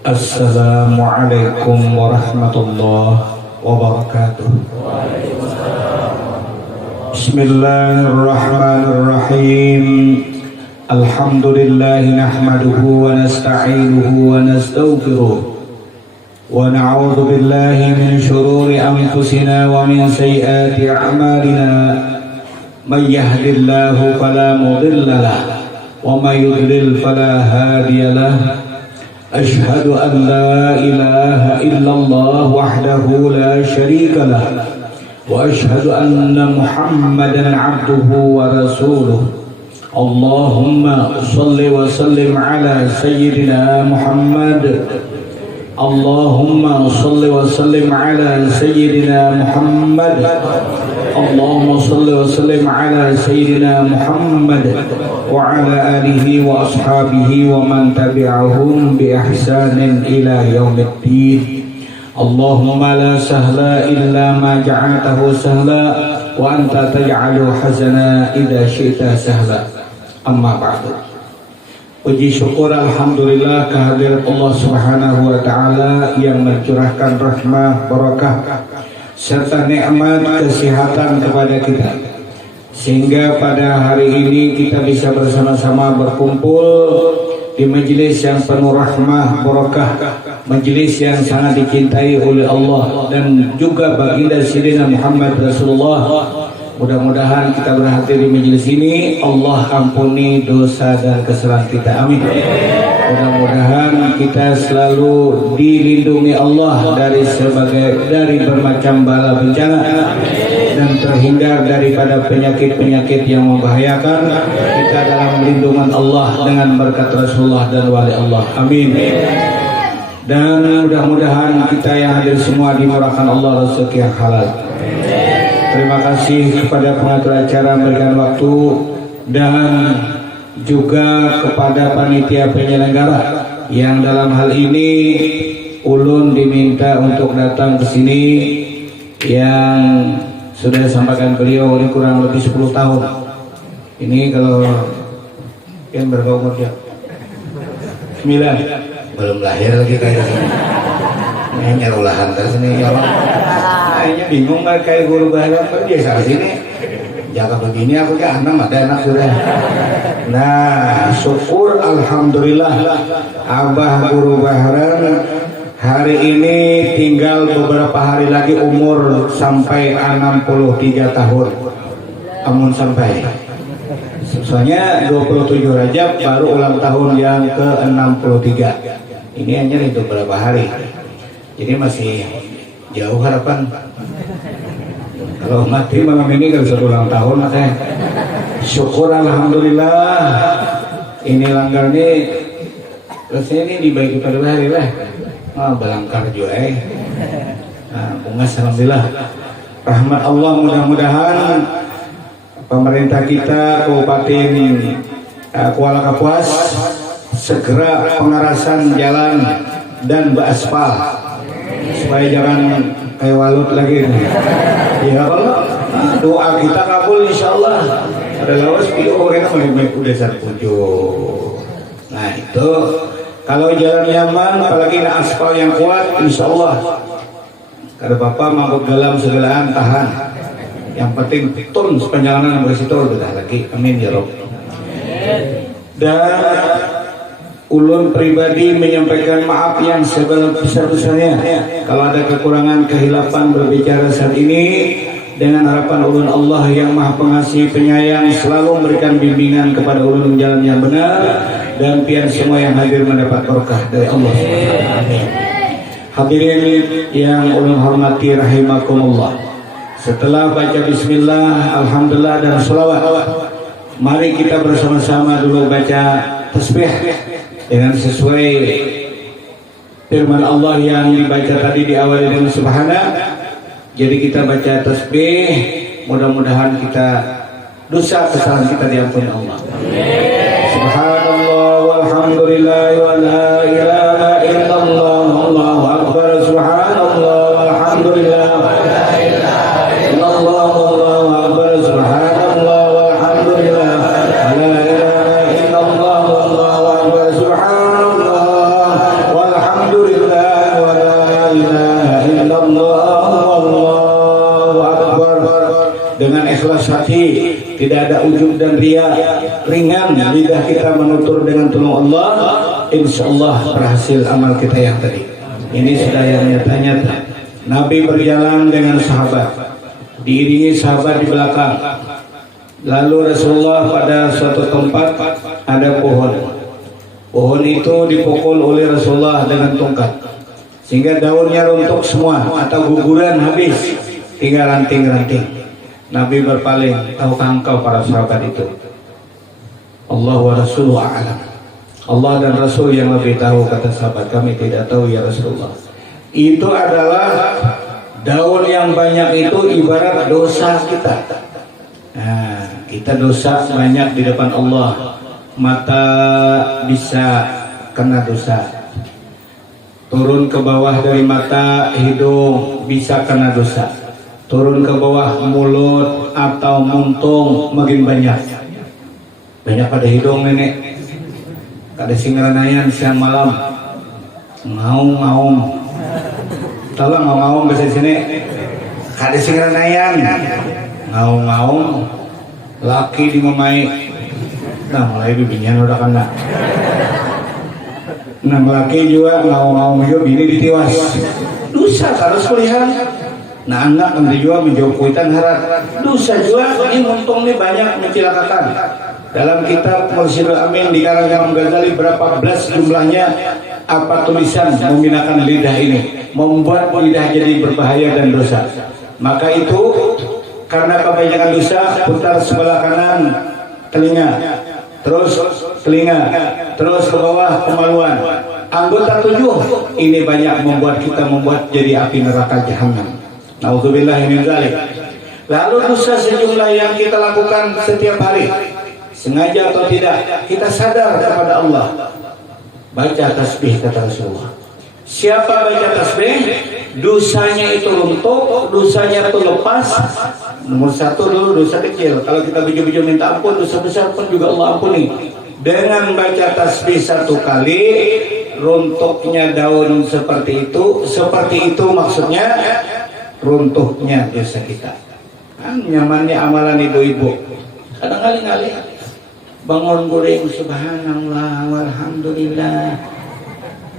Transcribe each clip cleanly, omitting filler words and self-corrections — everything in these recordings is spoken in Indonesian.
Assalamualaikum warahmatullahi wabarakatuh. Bismillahirrahmanirrahim. Alhamdulillah nahmaduhu wa nasta'inuhu wa nastaghfiruh wa na'udzu billahi min shururi anfusina wa min sayyiati a'malina. May yahdihillahu fala mudilla lahu wa may yudlil fala hadiya lahu. Ashhadu an la ilaha illallah wahdahu la syarika lah wa ashhadu anna Muhammadan abduhu wa rasuluh. Allahumma salli wa sallim ala sayyidina Muhammad. Allahumma salli wa sallim ala sayyidina Muhammad. Allahumma salli wa sallim ala sayyidina Muhammad wa ala alihi wa ashabihi wa man tabi'ahum bi ihsanin ila yaumiddin. Allahumma la sahla illa ma ja'altahu sahla wa anta taj'alu hazana idza syi'ta sahla. Amma ba'du. Puji syukur alhamdulillah kehadirat Allah Subhanahu wa taala yang mencurahkan rahmah, barakah serta nikmat kesehatan kepada kita, sehingga pada hari ini kita bisa bersama-sama berkumpul di majelis yang penuh rahmah, barakah, majelis yang sangat dicintai oleh Allah dan juga baginda Sayyidina Muhammad Rasulullah. Mudah-mudahan kita berhadir di majelis ini, Allah ampuni dosa dan kesalahan kita. Amin. Mudah-mudahan kita selalu dilindungi Allah dari bermacam bala bencana dan terhindar daripada penyakit-penyakit yang membahayakan. Kita dalam lindungan Allah dengan berkat Rasulullah dan wali Allah. Amin. Dan mudah-mudahan kita yang hadir semua dimurahkan Allah rezeki yang halal. Terima kasih kepada pengatur acara memberikan waktu dan juga kepada panitia penyelenggara yang dalam hal ini ulun diminta untuk datang ke sini, yang sudah disampaikan beliau ini kurang lebih 10 tahun. Ini kalau yang berapa umur dia? 9. Belum lahir lagi kayaknya. Ini nyarulahan terus ini ya. Kayaknya bingung kan kayak guru bahasa biasa sini. Jaga begini aku ke anak ada anak sudah. Nah, syukur alhamdulillah Abah Guru Baharan hari ini tinggal beberapa hari lagi umur sampai 63 tahun. Amun sampai. Soalnya 27 Rajab baru ulang tahun yang ke-63. Ini hanya itu beberapa hari. Jadi masih jauh harapan. Kalau mati malam ini kan sudah ulang tahun makanya. Syukur alhamdulillah. Ini langgar nih. Terus ini dibagi pada hari lah. Balangkar juga bunga alhamdulillah. Rahmat Allah, mudah-mudahan pemerintah kita Kabupaten Kuala Kapuas segera pengerasan jalan dan beraspal supaya jangan kayak walut lagi. Ya Allah, doa kita kabul insyaallah. Ada lawas video mereka udah sarpujo. Nah itu kalau jalan nyaman, apalagi ada aspal yang kuat, insyaallah. Kada bapak mabuk dalam segelaan tahan. Yang penting tun sepanjangan yang bersitu udah lagi. Amin ya Rabb. Dan ulun pribadi menyampaikan maaf yang sebesar-besarnya kalau ada kekurangan kehilapan berbicara saat ini, dengan harapan ulun Allah yang maha pengasih penyayang selalu memberikan bimbingan kepada ulun jalan yang benar, dan pian semua yang hadir mendapat berkah dari Allah SWT. Hadirin yang ulun hormati rahimakumullah, setelah baca bismillah, alhamdulillah dan sholawat, mari kita bersama-sama dulu baca tasbih dengan sesuai firman Allah yang dibaca tadi diawali dengan subhana. Jadi kita baca tasbih, mudah-mudahan kita dosa kesalahan kita diampuni Allah. Subhanallah walhamdulillah wa la ilaha illallah Allahu akbar. Subhanallah walhamdulillah wa la ilaha illallah Allahu akbar. Subhanallah basa-basi, tidak ada ujub dan ria, ringan lidah kita menutur dengan tolong Allah, insya Allah berhasil amal kita yang tadi. Ini sudah yang nyata-nyata. Nabi berjalan dengan sahabat, diiringi sahabat di belakang. Lalu Rasulullah pada suatu tempat ada pohon. Pohon itu dipukul oleh Rasulullah dengan tongkat, sehingga daunnya runtuh semua atau guguran habis, tinggal ranting-ranting. Nabi berpaling, tahukah engkau para sahabat itu? Allah wa Rasuluhu a'lam. Allah dan Rasul yang lebih tahu, kata sahabat. Kami tidak tahu ya Rasulullah. Itu adalah daun yang banyak itu ibarat dosa kita. Nah, kita dosa banyak di depan Allah. Mata bisa kena dosa, turun ke bawah dari mata, hidung bisa kena dosa, turun ke bawah mulut atau muntung makin banyak pada hidung nenek. Kada singaranayan siang malam ngaung tolong ngaung bahasa sini. Kada singaranayan ngaung laki di memai. Nah mulai bibinya udah kena. Nah laki juga ngaung juga bini ditiwas. Dosa harus kulihat. Nah anak nanti juga menjauh kuitan harap. Dosa juga ini untung nih banyak mencelakakan. Dalam kitab Mursyidul Amin dikarang Imam Ghazali berapa belas jumlahnya apa tulisan menggunakan lidah ini, membuat lidah jadi berbahaya dan dosa. Maka itu karena kebanyakan dosa, putar sebelah kanan telinga, terus telinga, terus ke bawah kemaluan. Anggota 7 ini banyak membuat jadi api neraka jahanam. Nauzubillahi min dzalik. Lalu dosa sejumlah yang kita lakukan setiap hari, sengaja atau tidak, kita sadar kepada Allah. Baca tasbih, kata Rasulullah. Siapa baca tasbih, dosanya itu runtuh, dosanya itu lepas. Nomor 1 dulu dosa kecil. Kalau kita biju-biju minta ampun, dosa besar pun juga Allah ampuni. Dengan baca tasbih 1 kali, runtuhnya daun seperti itu maksudnya runtuhnya dosa kita. Kan nyamannya amalan ibu-ibu. Kadang kali bangun goreng subhanallah walhamdulillah.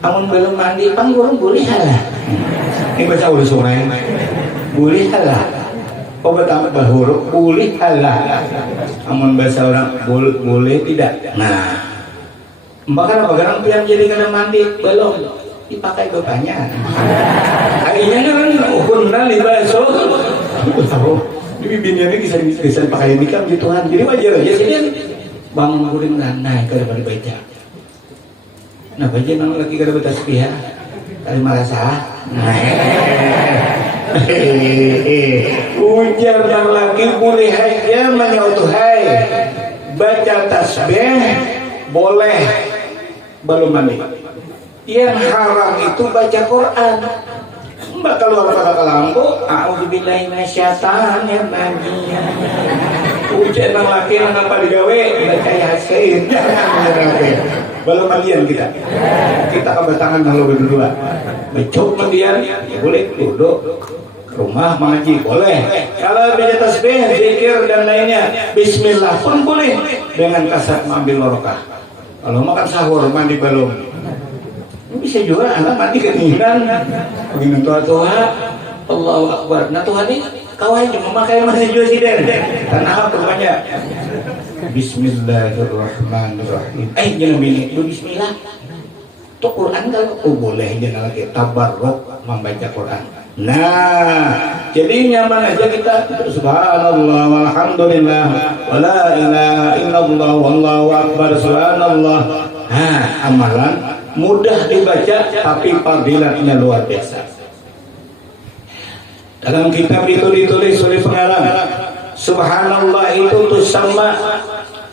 Amun belum mandi panggurung boleh halah. Ini baca udah sungai. Boleh halah. Obat amat bahuruk boleh halah. Amun bahasa orang boleh tidak. Nah, bahkan apa yang jadi kadang mandi belum dipakai bapaknya. Akhirnya kan ukuran bahasa. Ini biniannya bisa pakai nikah di Tuhan. Jadi wajar aja sih kan. Bangun guring naik ke depan baca. Nah baca nang lagi kada bertasbih ya. Kali merasa ujar yang lagi boleh aja menyautuhai baca tasbih boleh belum mandi. Yang haram itu baca Quran. Mbak keluar pada kelambu, a'udzubillahi minasyaitonir rajim. Ujian nang laki nang apa digawe baca Yasin. Belum mandian kita kebatangan kalau berdua becok mandian boleh duduk rumah mengaji boleh. Kalau baca tasbih, zikir dan lainnya bismillah pun boleh dengan kasat mengambil barokah. Kalau makan sahur mandi belum bisa juga anak mandi ketinggian begini tua-tua Allahu Akbar. Nah Tuhan ini kawan memakai masih juga sih tanah apa banyak. Bismillahirrahmanirrahim. Jangan bini itu bismillah. Itu Quran kalau boleh jangan lagi tabarruk membaca Quran. Nah, jadi nyaman aja kita subhanallah walhamdulillah wala ilaha illallah wallahu akbar subhanallah. Amalan mudah dibaca tapi fadilatnya luar biasa. Dalam kitab itu ditulis oleh pengarang, subhanallah itu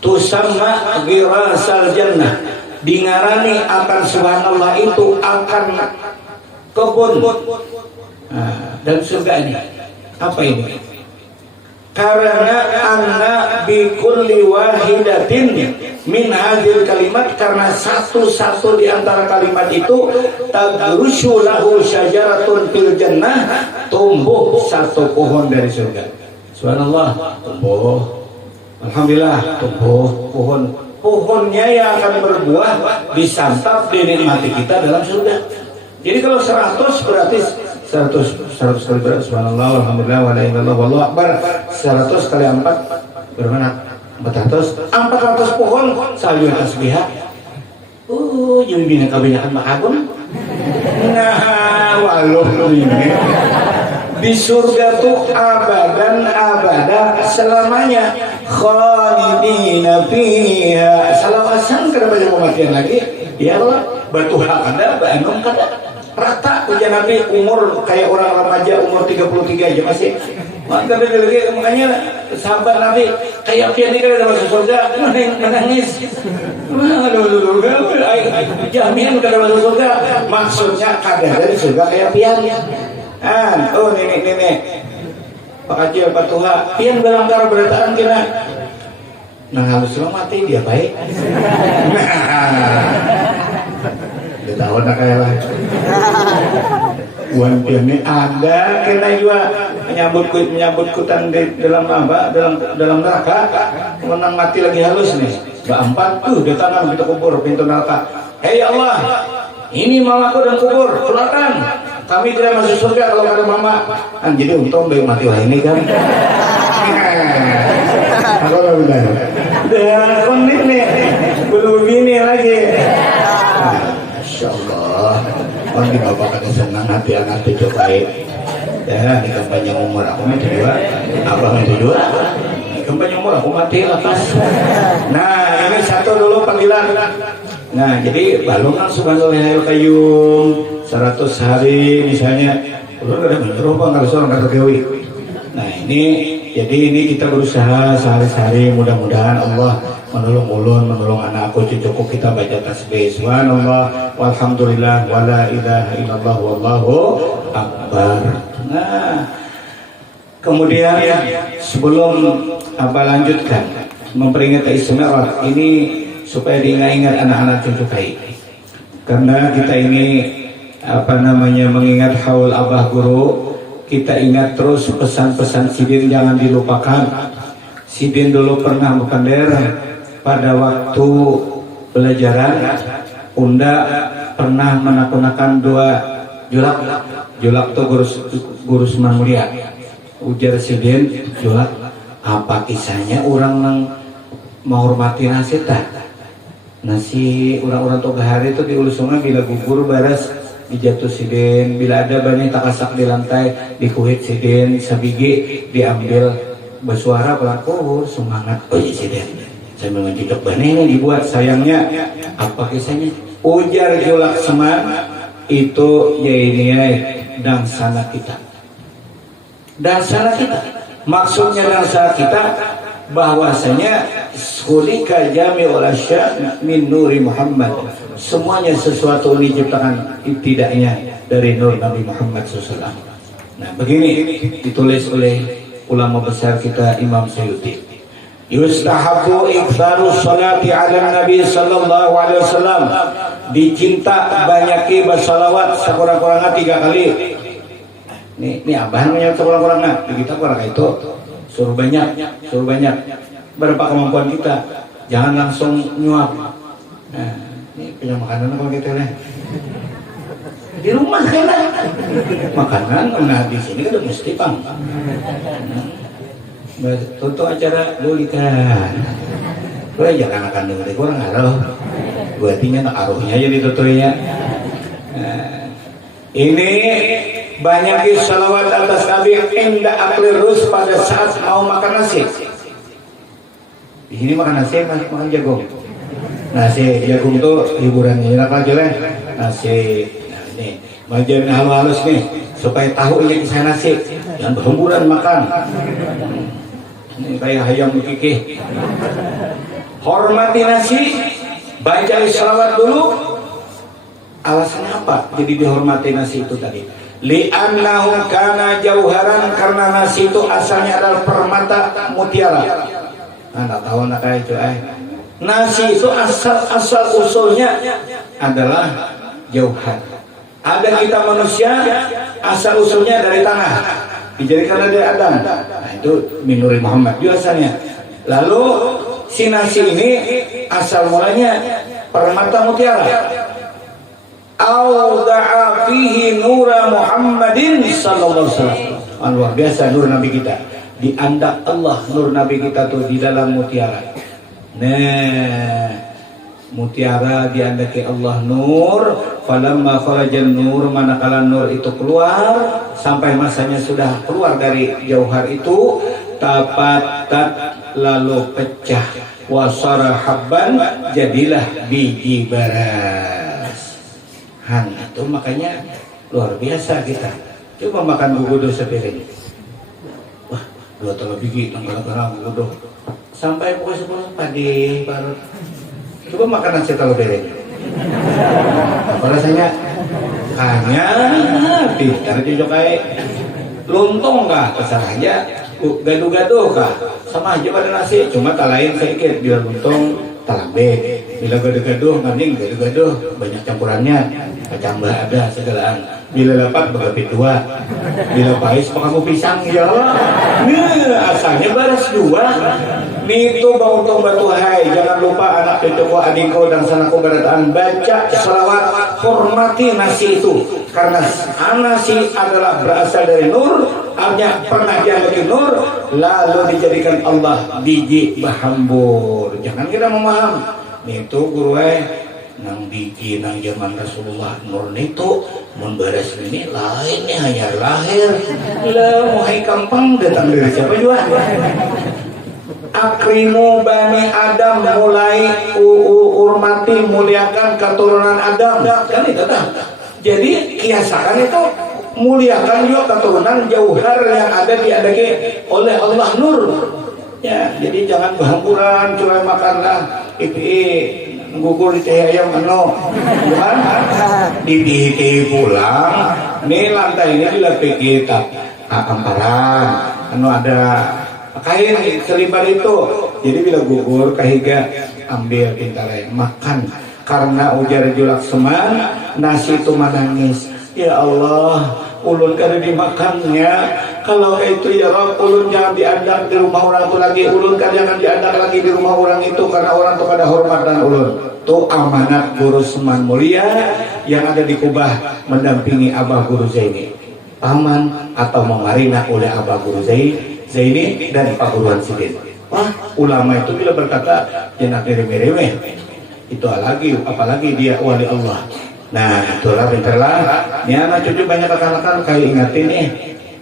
tusamma ghirasal jannah. Dingarani akan subhanallah itu akan kebun dan surga ini. Apa ini? Karena anna bi kulli wahidatin min hadhil kalimat, karena satu-satu di antara kalimat itu tadrushu lahu syajaratun fil jannah, tumbuh satu pohon dari surga. Subhanallah, tumbuh Alhamdulillah tumbuh pohonnya yang akan berbuah disantap dinikmati kita dalam surga. Jadi kalau 100 berarti 100 kali berat subhanallah alhamdulillah wa la ilaha illallah wallahu akbar 100 kali 4 berapa? 400 pohon sayur tasbihah. Yung binakabanyakan makagum. Nah, walau ini di surga tuh abadan abada selamanya khalidina fiha. Salawasan kada banyak kematian lagi. Ya Allah, batuha kada, baenom kada. Rata ujian Nabi umur kayak orang remaja umur 33 aja masih. Maka makanya sahabat Nabi kayak pian ini kada masuk surga menangis. Aduh, jaminan kada masuk surga. Maksudnya kada dari surga kayak pian. Oh nenek Pak Kacil Pak Tuha pian berangkar berataan kira nah halus mati dia baik. Dia tahu nak kayak lah buan pian ini ada kena juga menyambut kutan di dalam apa dalam neraka menang mati lagi halus nih keempat tuh datangan kita kubur pintu neraka. Hei Allah, ini mamaku dan kubur keluarkan, kami tidak masuk surga kalau ada mama. Jadi untung dari mati wah ini kan. Aku udah bilang udah konit nih belum begini lagi. Masya Allah, orang di bapak kata senang hati anak itu baik. Ya, di kampanye umur aku mati dua, abang itu dua. Di kampanye umur aku mati lepas. Nah, ini satu dulu panggilan. Nah, jadi balungan subhanallahil qayyum 100 hari misalnya. Ulun ada menyuruh bang kalau seorang kata gawi. Nah, ini kita berusaha sehari-hari mudah-mudahan Allah menolong ulun, menolong anakku, cucuku kita baca tasbih subhanallah walhamdulillah wala ilaha illallah wallahu akbar. Nah, kemudian sebelum lanjutkan memperingati Isra Mi'raj ini supaya diingat-ingat anak-anak cucu kai. Karena kita ini mengingat haul abah guru, kita ingat terus pesan-pesan Sidin jangan dilupakan. Sidin dulu pernah berkender pada waktu pelajaran Unda pernah menakunakan 2 julak tuh guru Semang Mulia. Ujar Sidin, julak apa kisahnya orang yang menghormati nasi tak? Nasi orang-orang toga hari itu diulus sungai bila gugur baras dijatuh Sidin, bila ada banyak takasak di lantai dikuhit Sidin, sabigi diambil bersuara pelaku semangat. Oh iya Sidin, saya mengajukan banyak ini dibuat sayangnya apa kisahnya? Ujar julak Semang itu ya ini dangsana kita. Dangsana kita maksudnya dangsana kita bahwasanya khulika jami'ul asya' min nuri Muhammad, semuanya sesuatu yang diciptakan tidaknya dari nur Nabi Muhammad SAW. Nah begini ditulis oleh ulama besar kita Imam Suyuti, yustahabu iktharu salati ala Nabi sallallahu alaihi wasallam, dicinta banyaki bersalawat sekurang-kurangnya 3 kali. Ini abah namanya sekurang-kurangnya kita kurang itu suruh banyak berapa kemampuan kita, jangan langsung nyuap. Nah ini punya makanan apa kita nih di rumah kan makanan. Nah di sini kan udah mesti pang tutup acara bulikan gue jangan akan dengerin gue orang ngaruh gue tinggal nak aruhnya aja ditutupnya. Ini banyak salawat atas Nabi inda aklir rus pada saat mau makan nasi. Di sini makan nasi, makan jagung. Nasi jagung tuh hiburannya apa aja lah. Nasi, nah ini bagian halus nih supaya tahu ini kisah nasi yang berhemburan makan. Ini kayak ayam kikih. Hormati nasi, baca salawat dulu. Alasannya apa? Jadi dihormati nasi itu tadi. Li'annahu kana jauharan, karena nasi itu asalnya adalah permata mutiara. Anak tahu nak kayak itu nasi itu asal usulnya adalah jauhar. Ada kita manusia asal usulnya dari tanah, dijadikan dari Adam. Nah itu minuri Muhammad biasanya. Lalu si nasi ini asal mulanya permata mutiara. Auda'a fihi nura Muhammadin sallallahu alaihi wasallam. Luar biasa nur Nabi kita. Diandak Allah nur Nabi kita tuh di dalam mutiara. Nah, mutiara diandaki Allah nur. Falamma kharajan nur, manakala nur itu keluar sampai masanya sudah keluar dari jauhar itu, tapatat lalu pecah, wasara habban jadilah biji beras. Itu makanya luar biasa kita. Coba makan gugudo sepiring. Wah, 2 telo biji tanggal-tanggal gugudo. Sampai pukul 10 pagi baru. Coba makan nasi telo piring. Apa rasanya? Hanya pintar cocok kayak lontong kah? Kesal aja. Gaduh-gaduh kah? Sama aja pada nasi. Cuma tak lain sedikit. Bila lontong talambe. Bila gaduh-gaduh ngaming gaduh-gaduh banyak campurannya. Kacambah ada segalaan. Bila dapat bergapit 2. Bila pahis kamu pisang ya. Asalnya baras 2. Itu bau tong batu hai. Jangan lupa anak cucuku adingku dan sanaku berataan baca selawat, hormati nasi itu karena nasi adalah berasal dari nur, artinya pernah diandalkan nur lalu dijadikan Allah biji bahambur. Jangan kita memaham itu guru nang biji nang zaman Rasulullah nur itu memberes ini lain hanya lahir lah muhai kampung datang dari siapa juga. Akrimu bani Adam, mulai hormati muliakan keturunan Adam kan itu kan. Jadi kiasakan itu muliakan juga keturunan jauhar yang ada diadaki oleh Allah nur ya. Jadi jangan berhamburan cuma makanlah ipi gugur di teh ayam di pulang nih lantai ini dilapik kita amparan ada kain selibar itu. Jadi bila gugur kahiga ambil pintarai makan karena ujar julak seman nasi itu menangis. Ya Allah, ulun kada dimakannya. Kalau itu ya Rob, ulun jangan diandak di rumah orang itu lagi. Ulun kan jangan diandak lagi di rumah orang itu karena orang itu pada hormat dan ulun. Itu amanat guru seman mulia yang ada di Kubah mendampingi Abah Guru Zaini. Paman atau memarina oleh Abah Guru Zaini dan Pak Guruan Sidin. Wah, ulama itu bila berkata jangan remeh-remeh. Itu apalagi dia wali Allah. Nah, itulah pinterlah. Ini anak cucu banyak akan-akan kayak ingatin nih.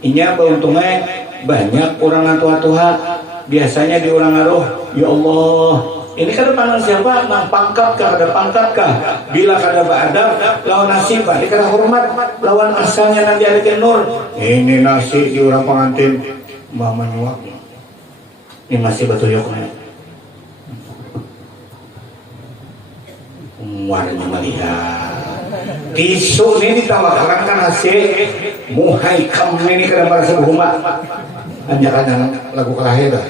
Inya beruntungnya banyak orang tua-tua. Biasanya di orang ngaruh, ya Allah. Ini kada pandang siapa? Nang pangkat kah? Ada pangkat kah? Bila kada beradab, lawan nasib, ini kada hormat. Lawan asalnya nanti ada nur. Ini nasi di orang pengantin. Mama nyuak ini masih batu yoknya warnanya melihat tisu ini ditawarkan kan hasil muhai kamu ini kena merasa berhuma anjakan lagu kelahiran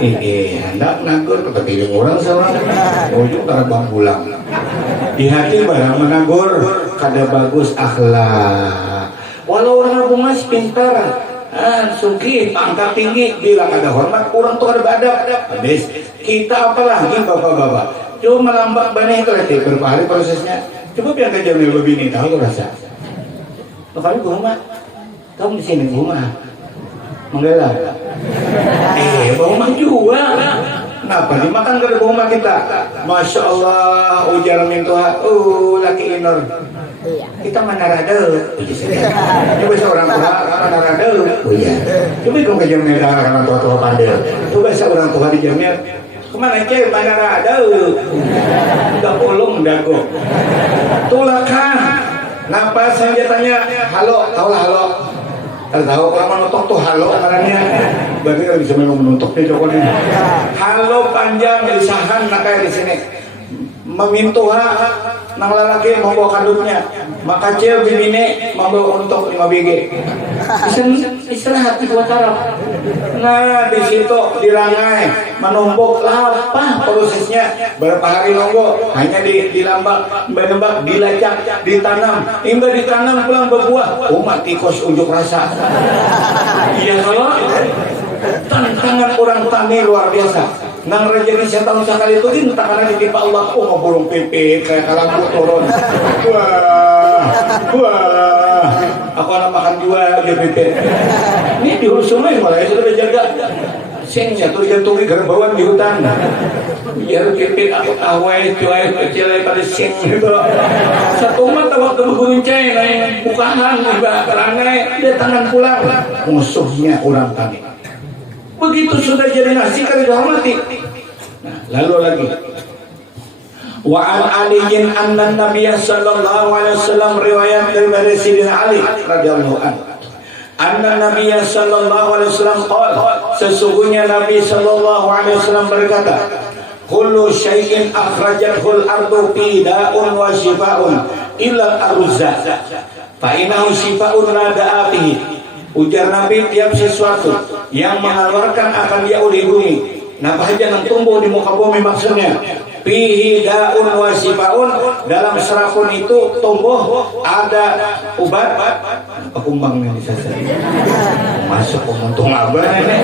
hendak nagur kepiling orang seorang ujung karena bang pulang di hati barang menagur kada bagus akhlak. Walau orang Abu Mas pintar, sugih, pangkat tinggi, bila ada hormat, kurang tuh ada beradab. Habis kita apalagi bapak-bapak, coba melambat banyak itu berapa hari prosesnya. Coba biar kerja lebih ini tahu rasa. Kali rumah, kamu di sini rumah, menggelar. Rumah juga. Kenapa dimakan ke rumah kita? Masya Allah, ujar mintuha, laki inor. Kita mana rada, coba seorang tua mana rada, coba kau kejamnya karena tua-tua pandai, coba seorang tua dijamnya, kemana cek mana rada, udah pulung dago, tulakan, napa senjatanya, halo, tahu halo, tahu kalau menutup tuh halo namanya, berarti kan bisa menutup nih cokonya, halo panjang lisahan nak kayak di sini. Memintuha nang lalaki membawa kandungnya maka cil bimine membawa untuk 5 biji istirahat di 2 taraf. Nah di situ dirangai menumpuk lapah prosesnya berapa hari nunggu hanya dilambak menembak dilacak ditanam hingga ditanam pulang berbuah umat tikus unjuk rasa. Iya kalau tantangan orang tani luar biasa. Nang rejeki setan sakali itu din tangan di Pak Allah ngobrol pipit kayak kalang turun. Wah. Aku anak makan dua di pipit. Ini di hulu sungai malah sudah jaga. Sing jatuh jantungi gerbawan di hutan. Biar pipit aku tawai cuai kecil pada sing gitu. Satu mata waktu berguncai naik bukaan tiba kerana dia tangan pulang musuhnya orang tani. Begitu sudah jadi nasi kali dihormati. Nah, lalu lagi. Wa an aliyin anna Nabiy sallallahu alaihi wasallam riwayat dari Sayyidina Ali radhiyallahu anhu. Anna Nabiy sallallahu alaihi wasallam qala, sesungguhnya Nabi sallallahu alaihi wasallam berkata, kullu syai'in akhrajathul ardu fida'un wa shifaa'un illa al-arza. Fa innahu shifaa'un la da'afihi. Ujar Nabi, tiap sesuatu yang mengeluarkan akan dia oleh bumi. Nah, saja yang tumbuh di muka bumi maksudnya. Fihi da'un wa shifaa'un, dalam serapun itu tumbuh ada obat. Apa kumbangnya bisa saya? Masuk untung abah ini.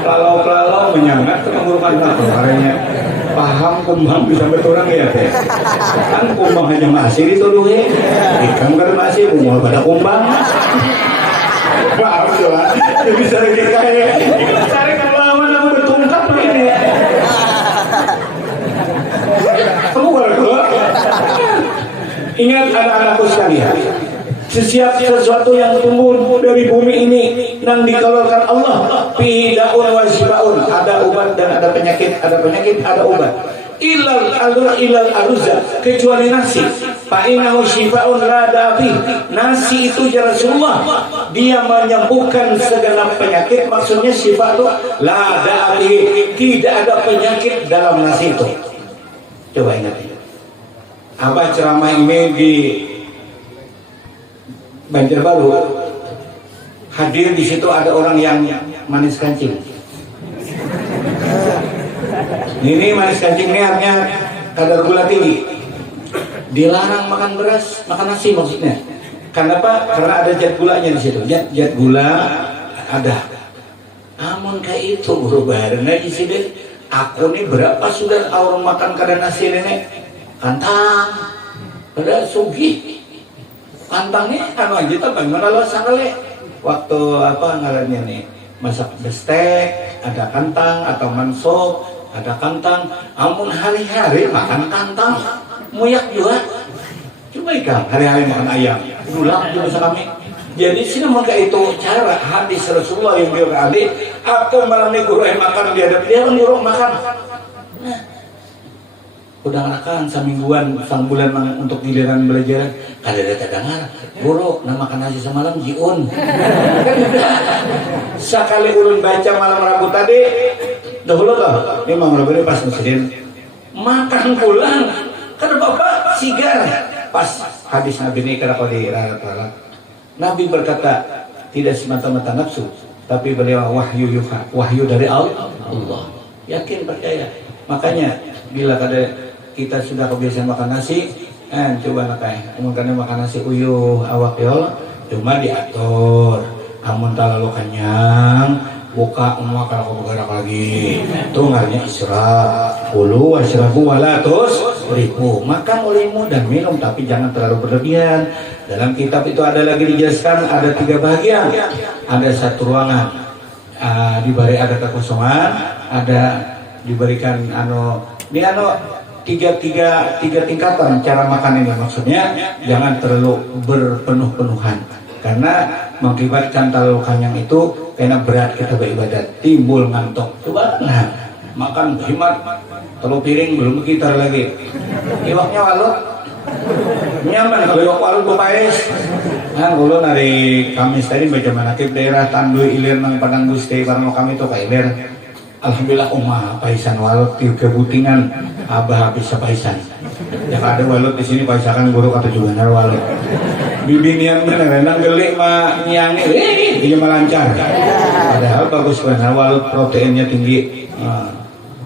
Kalau menyangat mengurukan kemarinnya. Paham kumbang bisa berturang ya teh. Kan kumbang hanya masih dituduhi. Ikan kan masih umur pada kumbang. Maaf ya, bisa kayak cari kelawan aku bertungkap ini. Keluar gua. Ingat anak-anakku sekalian, setiap sesuatu yang tumbuh dari bumi ini yang dikeluarkan Allah, fidaun wa shifaun, ada obat dan ada penyakit, ada obat. Ilal aruzza, kecuali nasi. Fa innahu shifaun la dafi. Nasi itu ya Rasulullah, dia menyembuhkan segenap penyakit. Maksudnya shifa itu la dafi, tidak ada penyakit dalam nasi itu. Coba ingat ini. Abah ceramah ini di Banjarbaru. Hadir di situ ada orang yang manis kancing. Ini manis kancing ini artinya kadar gula tinggi. Dilarang makan beras, makan nasi maksudnya. Kenapa? Karena ada zat gulanya di situ. Zat gula ada. Namun kayak itu berubah di sini. Aku nih berapa sudah orang makan kadar nasi ini? Kantang, pada sugi. Kantangnya anu aja tuh bagaimana lo sakale? Waktu apa ngarannya nih? Masak bestek, ada kantang atau mansop. Ada kantang, amun hari-hari makan kantang, muyak juga. Coba ikan, hari-hari makan ayam, ulang juga kami. Jadi sini maka itu cara hadis Rasulullah yang bilang adik, aku malam minggu makan dia nyuruh makan. Nah, udah makan semingguan, bulan untuk giliran belajar. Kada ada dengar, guru nama makan nasi semalam jiun. Sekali ulun baca malam Rabu tadi. Dahulu toh, memang berbeda pas muslim makan pulang, karena bapak sigar pas hadis Nabi ini karena kau diralat-ralat. Nabi berkata tidak semata-mata nafsu, tapi beliau wahyu dari Allah. Yakin percaya. Makanya bila kita sudah kebiasaan makan nasi, coba nakai, mungkin makan nasi uyuh awak ya, cuma diatur. Amun terlalu kenyang. Buka emak kalau kau bergerak lagi itu ngarnya israf kulu wasyrabu walatus ribu, makan olehmu dan minum tapi jangan terlalu berlebihan. Dalam kitab itu ada lagi dijelaskan ada 3 bagian, ada satu ruangan diberi ada kekosongan, ada diberikan tiga tingkatan cara makan ini. Maksudnya jangan terlalu berpenuh-penuhan karena mengakibatkan terlalu kenyang itu karena berat kita beribadat, timbul ngantuk. Coba nah, makan hemat, telur piring belum gitar lagi. Iwaknya walut, nyaman kalau iwak walut bupais. Nah, dulu dari Kamis tadi baca manakib daerah Tanduy Ilir nang Padang Gusti karena kami itu ke Ilir. Alhamdulillah umah paisan walut di kebutingan abah habis sepaisan. Yang ada walut di sini paisakan guru kata juga nar walut. Bibinian bener, nang gelik mah nyanyi, dia melancar. Padahal bagus benar, walut proteinnya tinggi.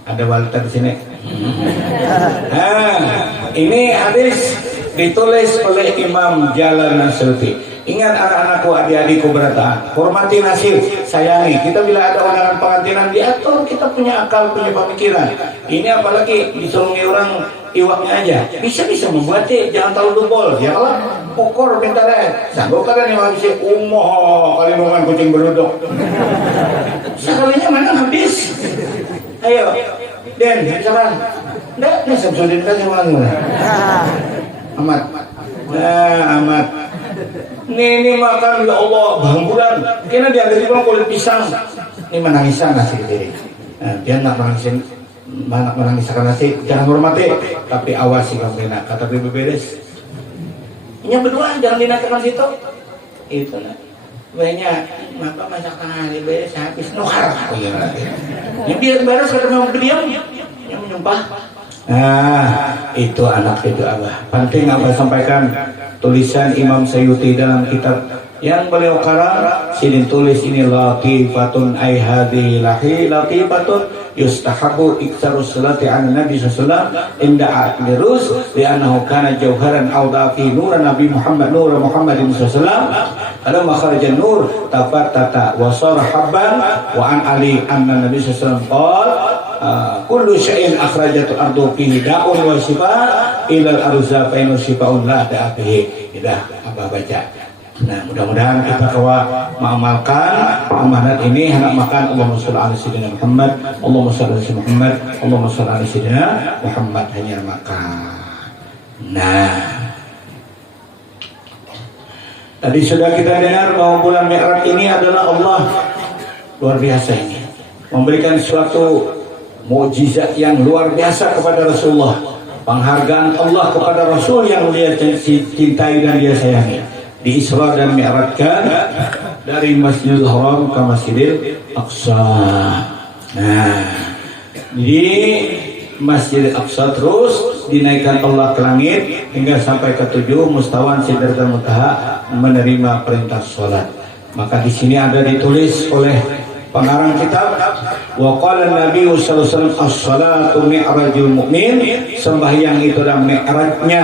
Ada walut di sini. Nah, ini hadis ditulis oleh Imam Jalal Nasyuti. Ingat anak-anakku, adik-adikku berataan, hormati nasib, sayangi. Kita bila ada undangan pengantinan diatur, kita punya akal, punya pemikiran. Ini apalagi disuruh orang iwaknya aja, bisa membuatnya, jangan terlalu dubol. Ya kalau pokor minta deh, sanggup kan yang habisnya kali nungan kucing beruduk. Sekalinya mana habis? Ayo, Den, misalkan, enggak, ini Samsudin kan yang mana? Amat, amat. Ini makan ya Allah bahamburan. Kena dia dari kulit pisang. Ini menangisan nasi diri. Dia nak menangiskan nasi. Jangan hormati, tapi awasi kamu nak. Kata bibi beres. Ini berdua jangan dinakakan situ. Itu lah. Banyak. Maka masakan hari beres habis nukar. Ini biar beres kalau mau berdiam. Yang menyumpah. Nah, itu anak itu abah. Penting abah sampaikan. Tulisan Imam Sayuti dalam kitab yang beliau karang, sini tulis ini latifatun ay hadhihi latifatun yustahabu iktsarus salati ala nabi sallallahu inda akhirus li annahu kana jawharan awda fi nur nabi Muhammad Muhammadin sallallahu alaihi makharajan nur tafattata wa sara habban wa an ali anna nabi sallallahu qala kullu syai'in akhrajatu ardu fihi da'un wa shifa ilal arza fa inna shifaa'un la da'afihi. Sudah abah baca. Nah, mudah-mudahan kita mengamalkan amanat ini, hendak makan Allahumma shalli ala sayyidina Muhammad, Allahumma shalli ala sayyidina Muhammad, Allahumma shalli ala sayyidina Muhammad, hanya makan. Nah, tadi sudah kita dengar bahwa bulan Mi'raj ini adalah Allah luar biasa ini memberikan suatu mukjizat yang luar biasa kepada Rasulullah. Penghargaan Allah kepada Rasul yang dia cintai dan dia sayangi. Di Isra dan Mi'rajkan dari Masjidil Haram ke Masjidil Aqsa. Nah, di Masjidil Aqsa terus dinaikkan Allah ke langit hingga sampai ke 7 mustawan Sidratul Muntaha menerima perintah sholat. Maka di sini ada ditulis oleh pengarang kitab, wa qala Nabi sallallahu alaihi wasallam as-salatu mi'rajul mu'min, sembahyang itu adalah mi'rajnya,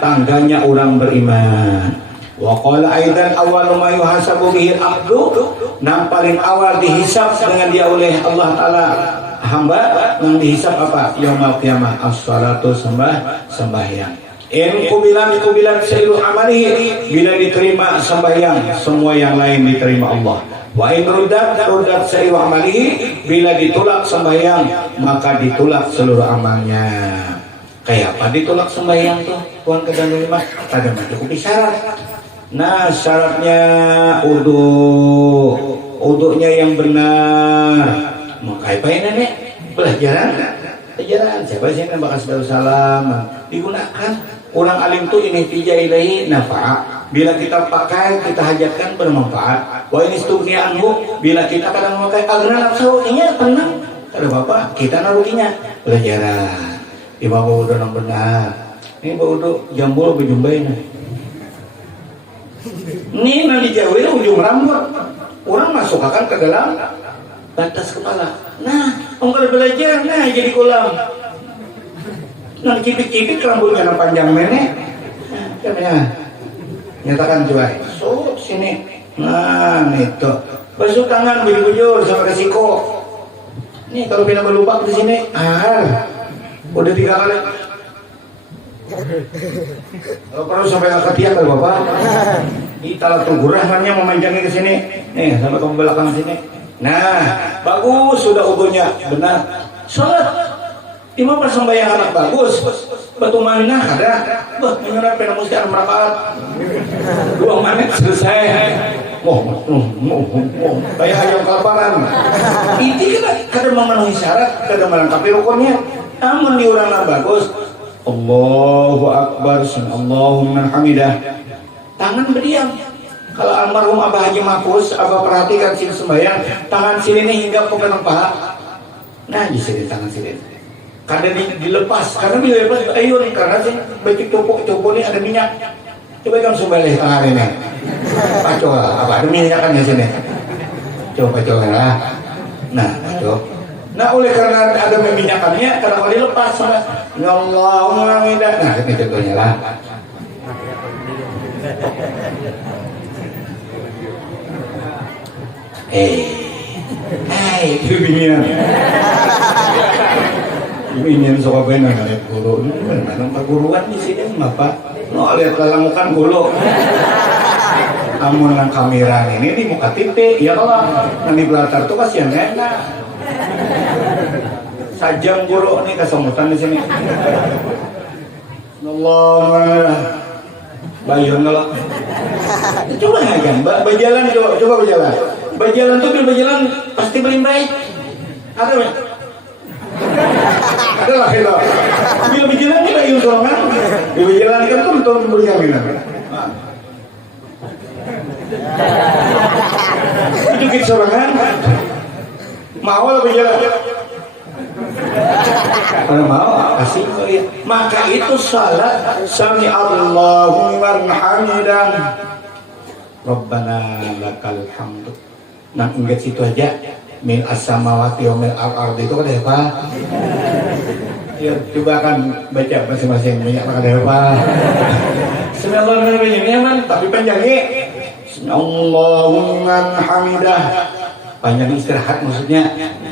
tangganya orang beriman. Wa qala aidan awwalu ma yuhasabu bihi al-'abdu, yang paling awal dihisab dengan dia oleh Allah taala hamba, yang dihisab apa? Yaumul qiyamah, as-salatu sembahyang. In kubilan seiru amalihi, bila diterima sembahyang, semua yang lain diterima Allah. Wa in rudat seiru amalihi, bila ditolak sembahyang, maka ditolak seluruh amalnya. Kayak apa ditolak sembahyang tuh? Tuhan kedang lima ada mencukupi syarat. Nah, syaratnya udunya yang benar. Maka apa ini nenek? Pelajaran. Siapa sih yang bakal salam digunakan? Orang alim tuh ini tija ilahi nafa'. Bila kita pakai, kita hajatkan bermanfaat. Wa ini stugnia anhu, bila kita kadang memakai agna nafsunya tenang. Ada bapak, kita naruhinya pelajaran. Di bawah udah yang benar. Ini bawah udah jambul berjumbain. Ini nanti dijauhin ujung rambut. Orang masuk akan ke dalam batas kepala. Nah, kalau belajar, nah jadi kolam. Nah, cipik-cipik rambutnya yang panjang nenek. Nah, nyatakan coba. So, sini. Nah, itu. Basuh tangan, bujur sama resiko. Nih, kalau pindah berlupa di sini, udah 3 kali. Kalau perlu sampai ke tiang kalau bapak. Ini talat tunggurah hanya memanjangnya ke sini. Nih, sampai ke belakang sini. Nah, bagus sudah utuhnya, benar. Sholat. Imam persembahyang anak bagus, batu manah ada, menyerap pena mesti ada merapat, 2 menit selesai, kayak ayam kelaparan. Ini kadang memenuhi syarat, kadang melengkapi rukunnya. Namun di orang bagus, Allahu Akbar, Allahumma hamidah, tangan berdiam. Kalau almarhum Abah Haji Mahfuz, Abah perhatikan sini sembahyang, tangan sini nih hingga pegang paha. Nah di sini tangan sini. Karena dilepas, karena dilepas ayun, karena sih baik cupu ini ada minyak. Coba kamu sembelih tangan ini. Paco apa ada minyakan di sini. Coba lah. Nah, paco. Nah oleh karena ada minyakannya, karena kalau dilepas, ya Allahumma midah. Nah ini contohnya lah. Itu binian. Binian suka benar ngeliat guru. Mana perguruan di sini Bapak? No lihat lalamukan guru. Amun nang kamera ini di muka TV, ya Allah. Nang di belakang tuh kasihan enak. Sajam guru nih kesemutan di sini. Allah, bayun kalau. Coba kan, berjalan coba berjalan. Berjalan tuh bil berjalan pasti baik. Ada nggak? Ada lah itu. Bil berjalan ini bayun sorangan. Bil berjalan kan tuh betul berjalan. Itu kita sorangan. Mau lah berjalan. Kalau mau kasih ya. Maka itu salat sami Allahu liman hamidah. Rabbana lakal hamdu. Nah ingat situ aja. Min as-samawati wa min al-ardi itu kan apa? Ya coba kan baca masing-masing banyak kan apa? Bismillahirrahmanirrahim. Tapi panjangnya. Allahu liman hamidah. Panjang istirahat maksudnya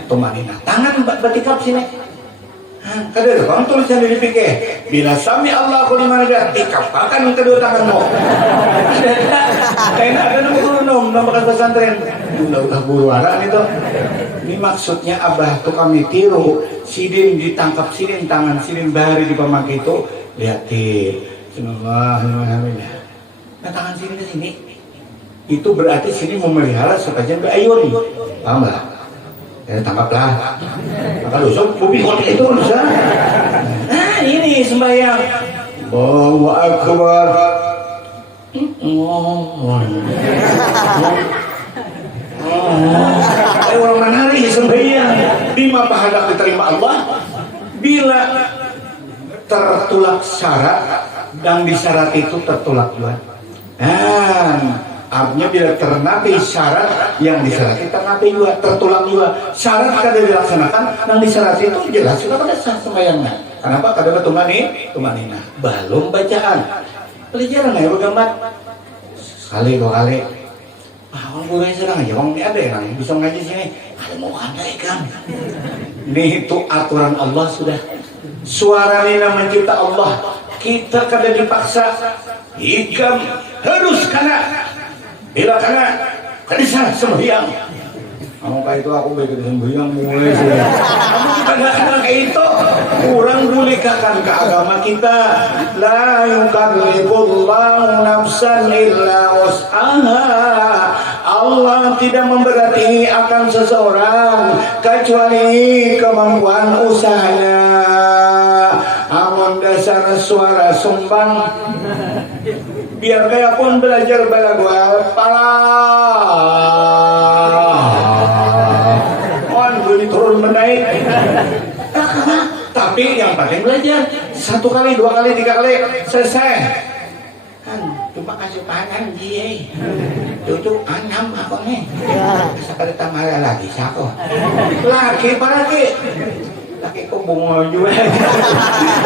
tumanina. Tangan batikap sini. Kada ada orang tulisan di fikih. Bila sami Allahu liman hamidah, ikapakan kedua tanganmu. Kayak ada nom bekas pesantren. Udah buru arah itu. Ini maksudnya abah tuh kami tiru. Sidin ditangkap sidin tangan sidin bahari di pemakai itu. Lihatin. Bismillahirrahmanirrahim. Nah tangan sidin ke sini. Itu berarti sini memelihara sebagian berayun. Paham lah? Tangkaplah. Maka lusuk bubi kotek itu bisa. Nah ini sembahyang. Allahu Akbar. Orang menari sembahyang. Bima pahala diterima Allah. Bila tertulak syarat dan di syarat itu tertulak juga. Artinya bila ternapi syarat yang disyarat ternapi juga, tertulak juga. Syarat kada dilaksanakan, yang disyarat itu jelas sudah pada sah sembahyangnya. Kenapa? Kada tumanina. Belum bacaan. Pelajaran ya gambar. Sekali dua kali. Orang gue sedang aja, orang ini ada yang bisa ngaji sini. Ada mau kandaikan. Ini itu aturan Allah sudah. Suara nina mencipta Allah. Kita kada dipaksa. Hikam harus kana. Bila karena kadisah sembahyang. Kamu itu aku baik sembahyang mulai sudah. Kamu kita nggak kenal kayak itu. Kurang bolehkan ke agama kita. La yukallifullahu nafsan illa wus'aha. Allah tidak memberati akan seseorang kecuali kemampuan usahanya. Amun dasar suara sumbang. Biar kayak pun belajar balagual pala bunyi turun menaik. Tapi yang penting belajar 1 kali 2 kali 3 kali selesai kan cuma kasih panan dia duduk anam apa nih sekali tambah lagi satu lagi laki kok bunga juga.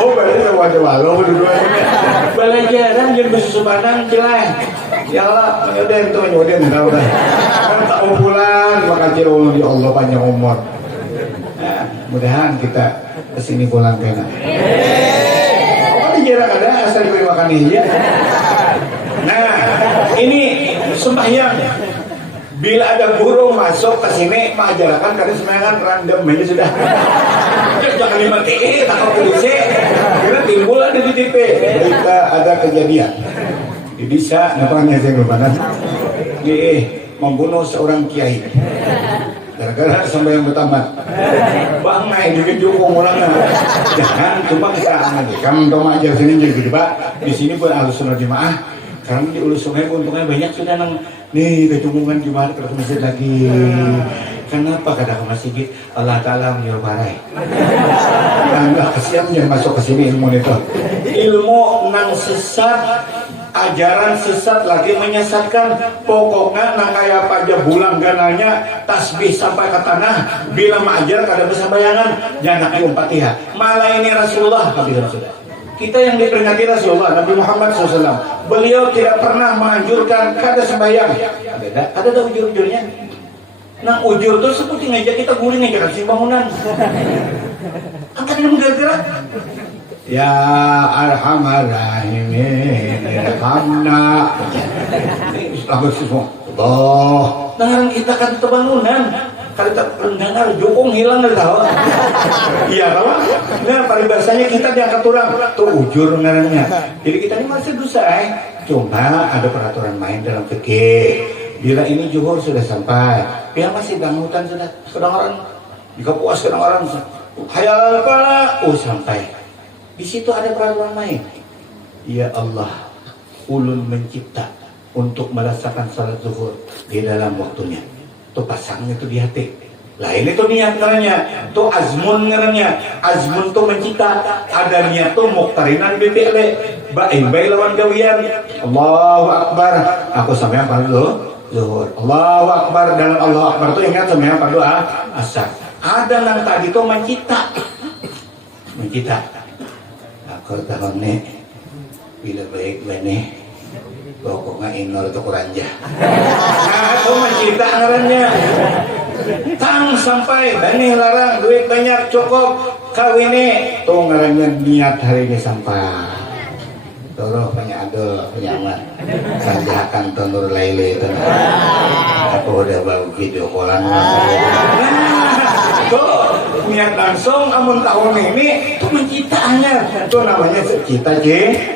Oh berarti walau berdua belajaran jadi bersusubanan jelas. Ya Allah menyudahin tuh menyudahin tahu dah. Kan tak bulan makasih di Allah panjang umur. Nah, mudahan kita kesini bulan kena. Oh di jarak ada asal diberi makan ini ya. Nah ini sembahyang. Bila ada guru masuk ke sini mengajarkan karena sebenarnya random aja sudah. Jangan dimatiin atau polisi. Karena timbul ada di TV. Ketika ada kejadian. Bisa namanya saya berpanas. Membunuh seorang kiai. Gara-gara sampai yang bertamat. Bang naik dikejukung orangnya. Jangan cuma kita kan untuk ajar sini jadi Pak. Di sini pun harus sunnah jemaah. Karena di Ulu Sungai untungnya banyak sudah nang nih kecungungan gimana ke masjid lagi. Kenapa kadang masih gitu Allah Ta'ala menyuruh-barai. Karena kesian yang masuk ke sini ilmu itu. Ilmu nang sesat, ajaran sesat lagi menyesatkan. Pokoknya nang kayak pajak bulan gananya tasbih sampai ke tanah. Bila mengajar kada bisa bayangan jangan Al-Fatihah. Malah ini Rasulullah kabir sudah. Kita yang diperingati Rasulullah Nabi Muhammad SAW, beliau tidak pernah menganjurkan kada sembahyang. Ada ujur-ujurnya. Nah ujur itu seperti ngajak kita guling aja kan si bangunan. Angkat ini menggerak-gerak. Ya arhamar rahimin irhamna. Lagu semua. Allah. Dengaran kita kan itu bangunan. Kalau kita dengar jokong hilang dari tahu. Iya tahu. Nah paribasanya kita diangkat orang tuh ujur ngarannya. Jadi kita ini masih dosa. Cuma ada peraturan main dalam fikih. Bila ini zuhur sudah sampai, dia masih bangutan sudah. Kadang-kadang jika puas kadang-kadang hayal pala, sampai. Di situ ada peraturan main. Ya Allah, ulun mencipta untuk melaksanakan salat zuhur di dalam waktunya. Tuh pasangnya tuh di hati. Lah ini tuh niat ngarannya, tuh azmun ngarannya. Azmun tuh mencipta, ada niat tuh muqtarinan bibele. Baik lawan gawian. Allahu Akbar. Aku sampai apa dulu? Zuhur. Allahu Akbar, dan Allahu Akbar tuh ingat sampai apa doa? Asar. Ada yang tadi tuh mencipta. Aku tahu nih, bila baik nih. Pokoknya inol itu kuranja. Nah, itu mencipta ngarannya. Tang sampai benih larang duit banyak cukup kawini tuh ngarannya niat hari ini sampai. Toro banyak ada penyaman. Sajakan tonur lele itu. Aku udah bawa video callan. Tuh niat langsung amun tahun ini tuh menciptanya. Itu namanya cita kita.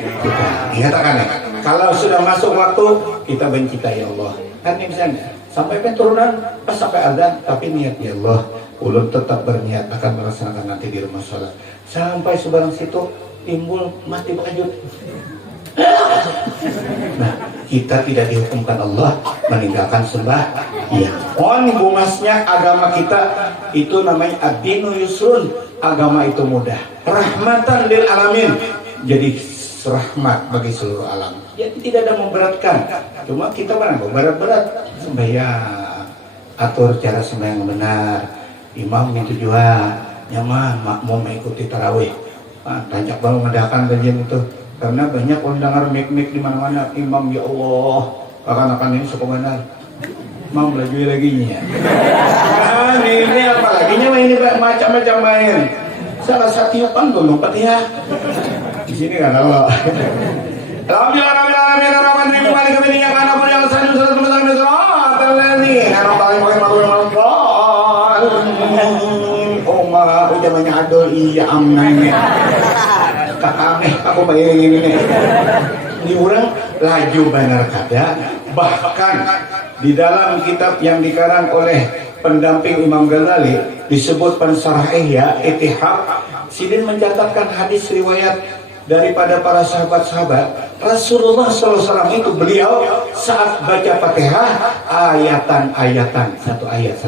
Ingat kan ya? Kalau sudah masuk waktu kita mencintai Allah. Kan misalnya sampai penturunan pas sampai azan tapi niat ya Allah, ulun tetap berniat akan melaksanakan nanti di rumah sholat. Sampai sebarang situ timbul mati berkajut. Nah, kita tidak dihukumkan Allah meninggalkan sembah. Iya. Bungasnya agama kita itu namanya ad-dinu yusrun. Agama itu mudah. Rahmatan lil alamin. Jadi rahmat bagi seluruh alam. Jadi tidak ada memberatkan. Cuma kita mana berat-berat sembahyang, atur cara sembahyang benar. Imam itu juga nyaman makmum mengikuti tarawih. Tancap baru mengadakan kajian itu. Karena banyak orang dengar mik-mik di mana-mana. Imam ya Allah, akan-akan ini suka benar. Imam lagi nya. Nah, ini apa lagi nya ini macam-macam main. Salah satu kan tuh lompat ya. Di sini kan Allah. Alhamdulillah rabbil alamin arrahman arrahim maliki yaumiddin iyyaka na'budu wa iyyaka nasta'in ihdinas siratal ladzina an'amta 'alaihim utamanya adol iya amna ini. Kakame aku bayangin ini nih. Ini orang laju benar kada. Bahkan di dalam kitab yang dikarang oleh pendamping Imam Ghazali disebut Pensarah Ihya Ittihad, Sidin mencatatkan hadis riwayat daripada para sahabat-sahabat Rasulullah SAW itu beliau saat baca Fatihah ayatan-ayatan satu ayat.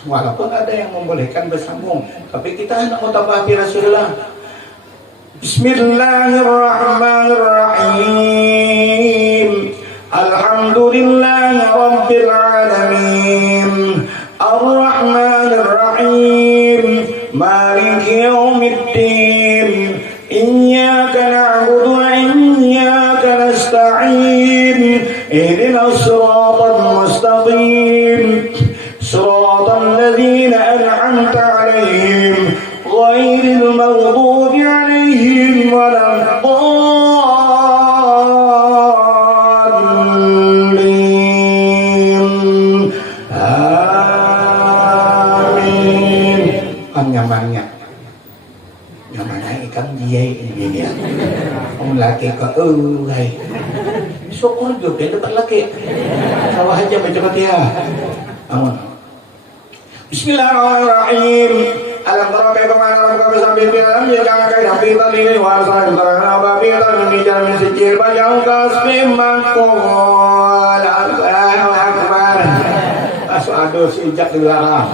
Walaupun ada yang membolehkan bersambung, tapi kita hendak mutabaati Rasulullah. Bismillahirrahmanirrahim. Alhamdulillahi rabbil alamin. Ar-Rahmanir-Rahim. Maliki yaumiddin. Iyyaka na'budu wa iyyaka nasta'in. Ihdinas siratal mustaqim. Siratal ladzina an'amta 'alaihim ghairil maghdubi 'alaihim waladdallin. Amin. Kan nyamannya ikan dia ini ya. Om laki ke hai. Syukur juga dapat laki. Sawah aja baca Fatihah. Amun. Bismillahirrahmanirrahim. Alam tara kaifa ma'ana rabbuka bisabil alam yaka kaifa fi dhalili wa arsalna tarana babilan min jamin sijil bajau kasbim maqul. Allahu akbar. Aduh sejak di belakang.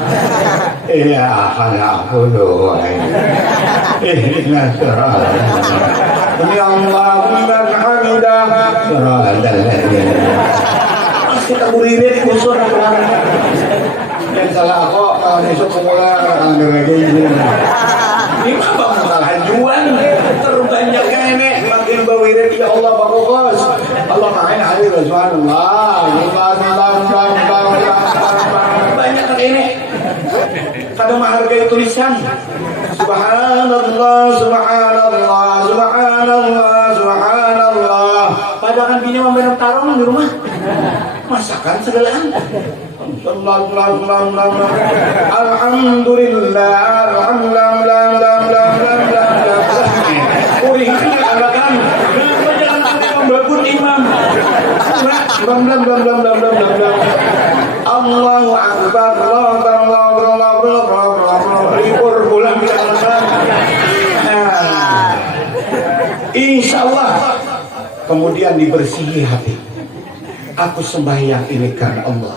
Iya, alhamdulillah. Ihdinas siratal mustaqim. Allahumma hamidah. Siratal ladzina. Kita buririt kusur yang salah kok kalau besok pemula ada lagi ini mah bang salah juan terbanyak kan pisan. Subhanallah, subhanallah, subhanallah, subhanallah. Padahal kan bini mau minum tarung di rumah. Masakan segelaan. Alhamdulillah, alhamdulillah. Uringnya alakan. Jangan sampai membakun imam. Allahu Akbar, libur pulang ke alasan. Insya Allah kemudian dibersihi hati. Aku sembahyang ini karena Allah.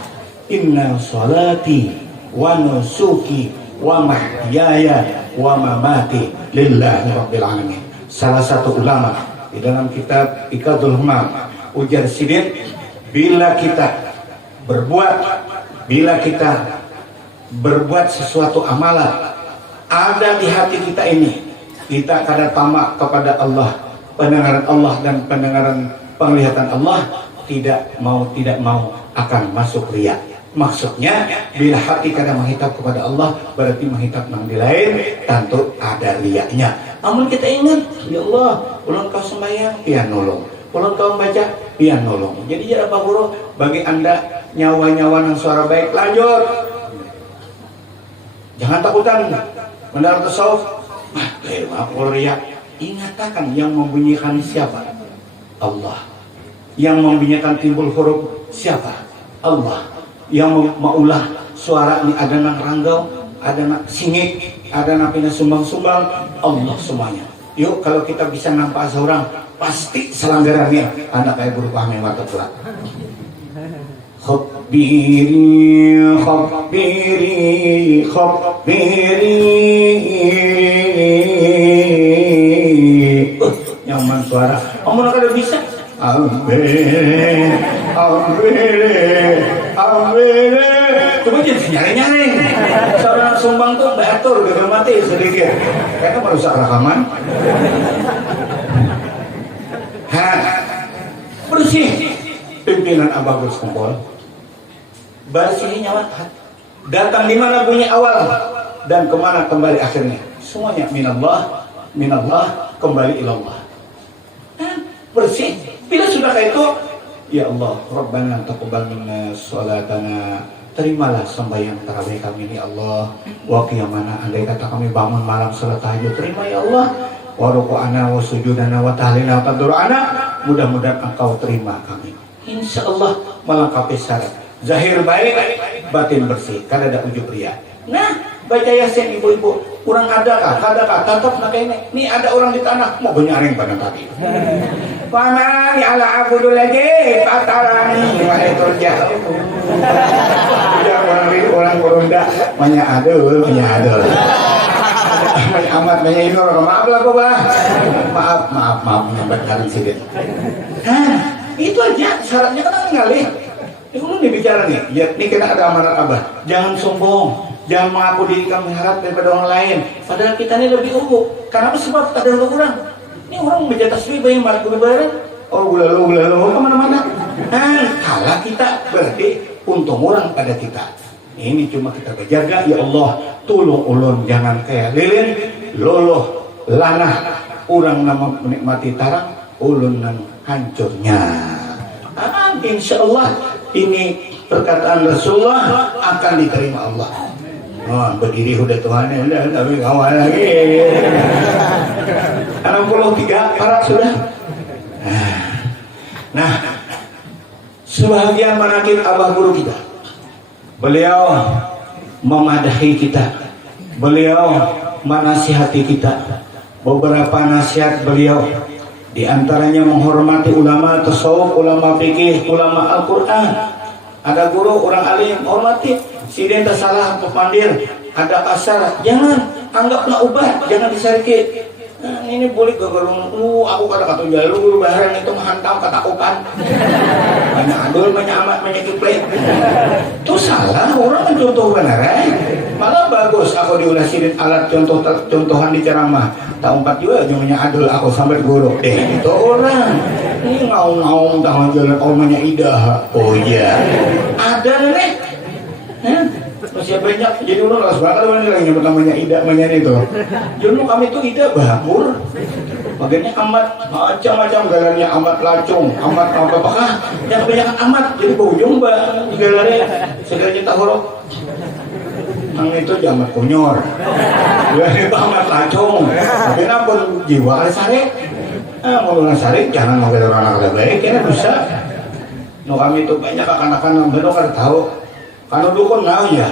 Inna sholati wa nusuki wa mahyaya wa mamati lillahi rabbil alamin. Salah satu ulama di dalam kitab Iqadul Humam ujar sidin, bila kita berbuat sesuatu amalan ada di hati kita ini, kita karena tamak kepada Allah, pendengaran Allah dan penglihatan Allah, tidak mau akan masuk riya. Maksudnya bila hati kadang menghitap kepada Allah berarti menghitap nang di lain, tentu ada riyanya. Namun kita ingat, ya Allah, ulun kau sembahyang, pian nolong. Ulun kau baca, pian nolong. Jadi jarak Pak Guru, bagi Anda nyawa-nyawa nang suara baik, lanjut. Jangan takutan mendalam tasawuf. Aku riya. Ingatkan yang membunyikan siapa? Allah. Yang membunyikan timbul huruf siapa? Allah. Yang maulah suara ini ada nang ranggau, ada nang singit, ada nang pina sumbang-sumbang, Allah semuanya. Yuk kalau kita bisa nampak seorang, pasti selanggarannya anak kayak guru pahami mata pula. Khabiri, khabiri, khabiri. Nyaman suara. Kamu nak ada bisa? Amin, amin, amin. Coba jadi nyaring-nyaring. Seorang sumbang tuh batur, gagal mati sedikit. Kayaknya merusak rekaman. Bersih. Pimpinan Abagus kumpul. Bersih nyawa. Datang di mana bunyi awal dan kemana kembali akhirnya. Semuanya minallah, minallah, kembali ilallah. Bersih. Bila sudah kayak itu, ya Allah, Rabbana taqabbal minna sholatana, terimalah sembahyang tarawih kami ini Allah. Wa qiyamana, andai kata kami bangun malam salat tahajud, terima ya Allah. Wa ruku'ana wa sujudana wa tahlilana wa tadurana, mudah-mudahan Engkau terima kami. Insya Allah melengkapi syarat. Zahir baik, batin bersih, kada ada ujub riya. Nah, baca Yasin ibu-ibu, kurang adakah, tetap nak ini. Ini ada orang di tanah mau benyaring pada kaki. Mana ya ala abudu lagi patarani wahai turja. Tidak orang berunda menyadul. Amat banyak ini orang maaf lah kok bah. Maaf menyambatkan sedikit. Itu aja syaratnya kan ngalih. Ini dibicara nih, ya ini kena ada amanat abah. Jangan sombong, jangan mengaku diri kamu harap daripada orang lain. Padahal kita ini lebih unggul. Karena sebab ada orang. Ini orang baca tasbih bayang balik lebaran. Oh gulalo kemana-mana. Kalah kita berarti untung orang pada kita. Ini cuma kita berjaga, ya Allah, tolong ulun jangan kayak lilin, loloh, lanah, orang nama menikmati tarang, ulun nang hancurnya. Insya Allah ini perkataan Rasulullah akan diterima Allah. Berdiri udah Tuhan udah tapi kawan lagi. 63 parak sudah. Nah, sebahagian manakib abah guru kita, beliau memadahi kita, beliau menasihati kita. Beberapa nasihat beliau diantaranya menghormati ulama tasawuf, ulama fikih, ulama Al-Quran. Ada guru orang alim hormati. Sidin tak salah pemandir, ada kasar, jangan anggaplah ubah, jangan disarikit. Ini boleh gagarung, aku kata-kata jalur baharan itu menghantam kata upan. Banyak adul, banyak amat, banyak kiplet. Itu salah, orang mencontoh benar. Malah bagus aku diulasin alat contohan di ceramah. Tak umpat juga namanya adul aku sampai guru. Itu orang. Ini ngaung-ngaung tangan jalan omanya idah. Oh iya. Ada nih. masih banyak. Jadi orang kelas bakal mana lagi yang namanya Ida menyanyi itu. Dulu kami itu Ida bahapur. Bagiannya amat macam-macam galarnya, amat lacung, amat apakah yang kebanyakan amat. Jadi bujung di galarnya segalanya tak huruf. Yang itu jamat kunyor. Dia itu amat lacung. Tapi pun jiwa ada sare. Mau sare jangan mau orang ada baik, karena bisa. No kami itu banyak akan-akan benar kada tahu. Kalau dukun tahu ya.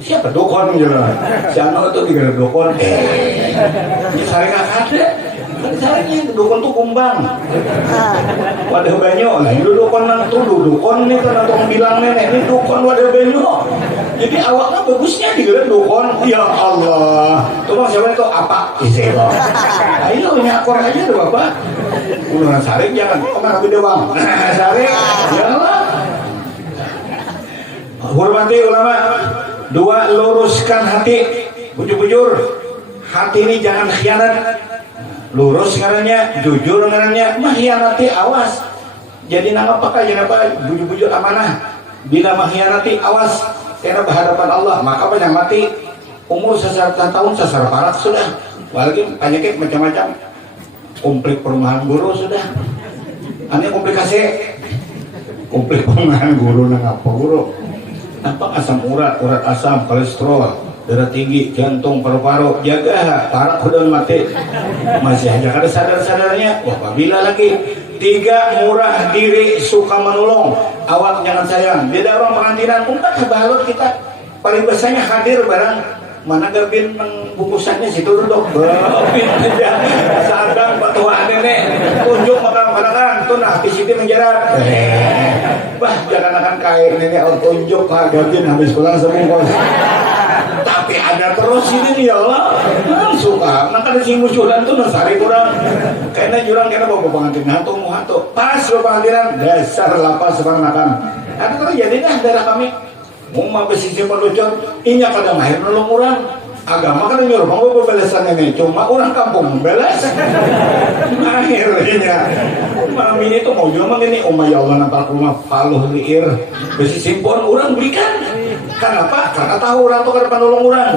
Siapa dukun jalan? Si anak itu tiga dukun. Ini sare kakak. Kan sarenya dukun tuh kumbang. Wadah banyak. Nah itu dukun tuh dukun nih kan untuk bilang nenek ini dukun wadah banyak. Jadi awalnya bagusnya digelar dukun. Ya Allah. Tuh siapa itu apa? Isi loh. Ayo nyakor aja tuh bapak. Udah sare jangan. Kemana gede bang? Sare. Ya Allah. Hormati ulama. Dua, luruskan hati. Bujur-bujur. Hati ini jangan khianat. Lurus ngarannya, jujur ngarannya, mengkhianati awas. Jadi nang apakah jangan apa bujur-bujur amanah. Bila mengkhianati awas karena berhadapan Allah, maka banyak mati. Umur sesar tahun sesar parat sudah. Apalagi penyakit macam-macam. Komplik perumahan guru sudah. Aneh komplikasi. Komplik perumahan guru nang apa guru? Apa asam urat asam, kolesterol, darah tinggi, jantung, paru-paru, jaga parah udah mati. Masih aja kada sadar-sadarnya. Wah, apabila lagi. 3, murah diri, suka menolong. Awak jangan sayang. Beda orang pengantinan, umpat kebalut kita. Paling biasanya hadir barang mana gabin bungkusannya situ duduk. Gabin aja. Sadang patuhan nenek. Tunjuk makan padakan. Tuh nah, pisiti menjerat. Wah, jangan akan kaya nenek tunjuk gabin habis pulang sebungkus. Tapi ada terus ini ya Allah. Suka. Nah kan si musuhan tuh nasari kurang. Kayaknya jurang kena bawa pengantin hantu. Pas lo pengantinan dasar lapas sepangakan. Ada terus jadi dah darah kami. Mau besisi melucut, inya kada mahir nolong orang. Agama kan nyuruh mau bebalasan ini, cuma orang kampung membalas. Akhirnya, malam ini tuh mau jual ini, ya Allah nampak rumah paluh liir, besi simpon orang berikan. Kenapa? Karena tahu orang tuh kada penolong orang.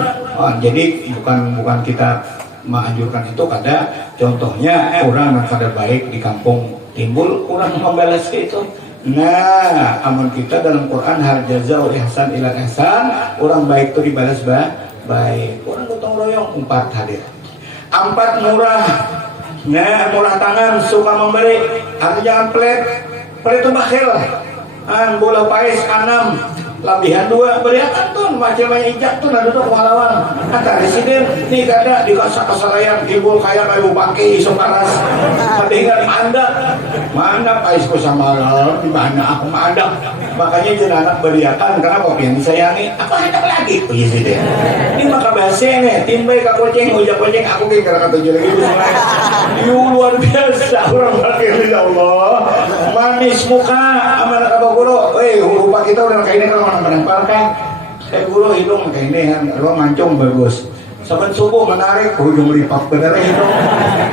Jadi bukan kita menganjurkan itu, kada. Contohnya orang yang kada baik di kampung timbul, orang membalas ke itu. Nah, amun kita dalam Quran hal jazaa'ul ihsan ila ihsan, orang baik itu dibalas baik. Orang gotong royong 4 hadir. 4 murah. Nah, murah tangan, suka memberi. Artinya jangan pelit. Pelit itu bakhil. Bola pais 6. Labihan 2 beriakan tuh macam-macam ijak tuh nah duduk walawan kata residen nih kada di kasarayan timbul kaya kayak bupake iso paras padahal mandap paisku sama di mana aku mandap makanya jadi anak beriakan karena kopi yang disayangi apa hendak lagi presiden ini maka bahasa nih timbai kak kucing ujak kucing aku kayak kata tujuh lagi luar biasa orang bakil ya Allah manis muka amanah apa guru rupa kita udah kayak ini kalau menempel kan kayak guru hidung kayak ini kan lo mancung bagus saban subuh menarik hidung lipat bener hidung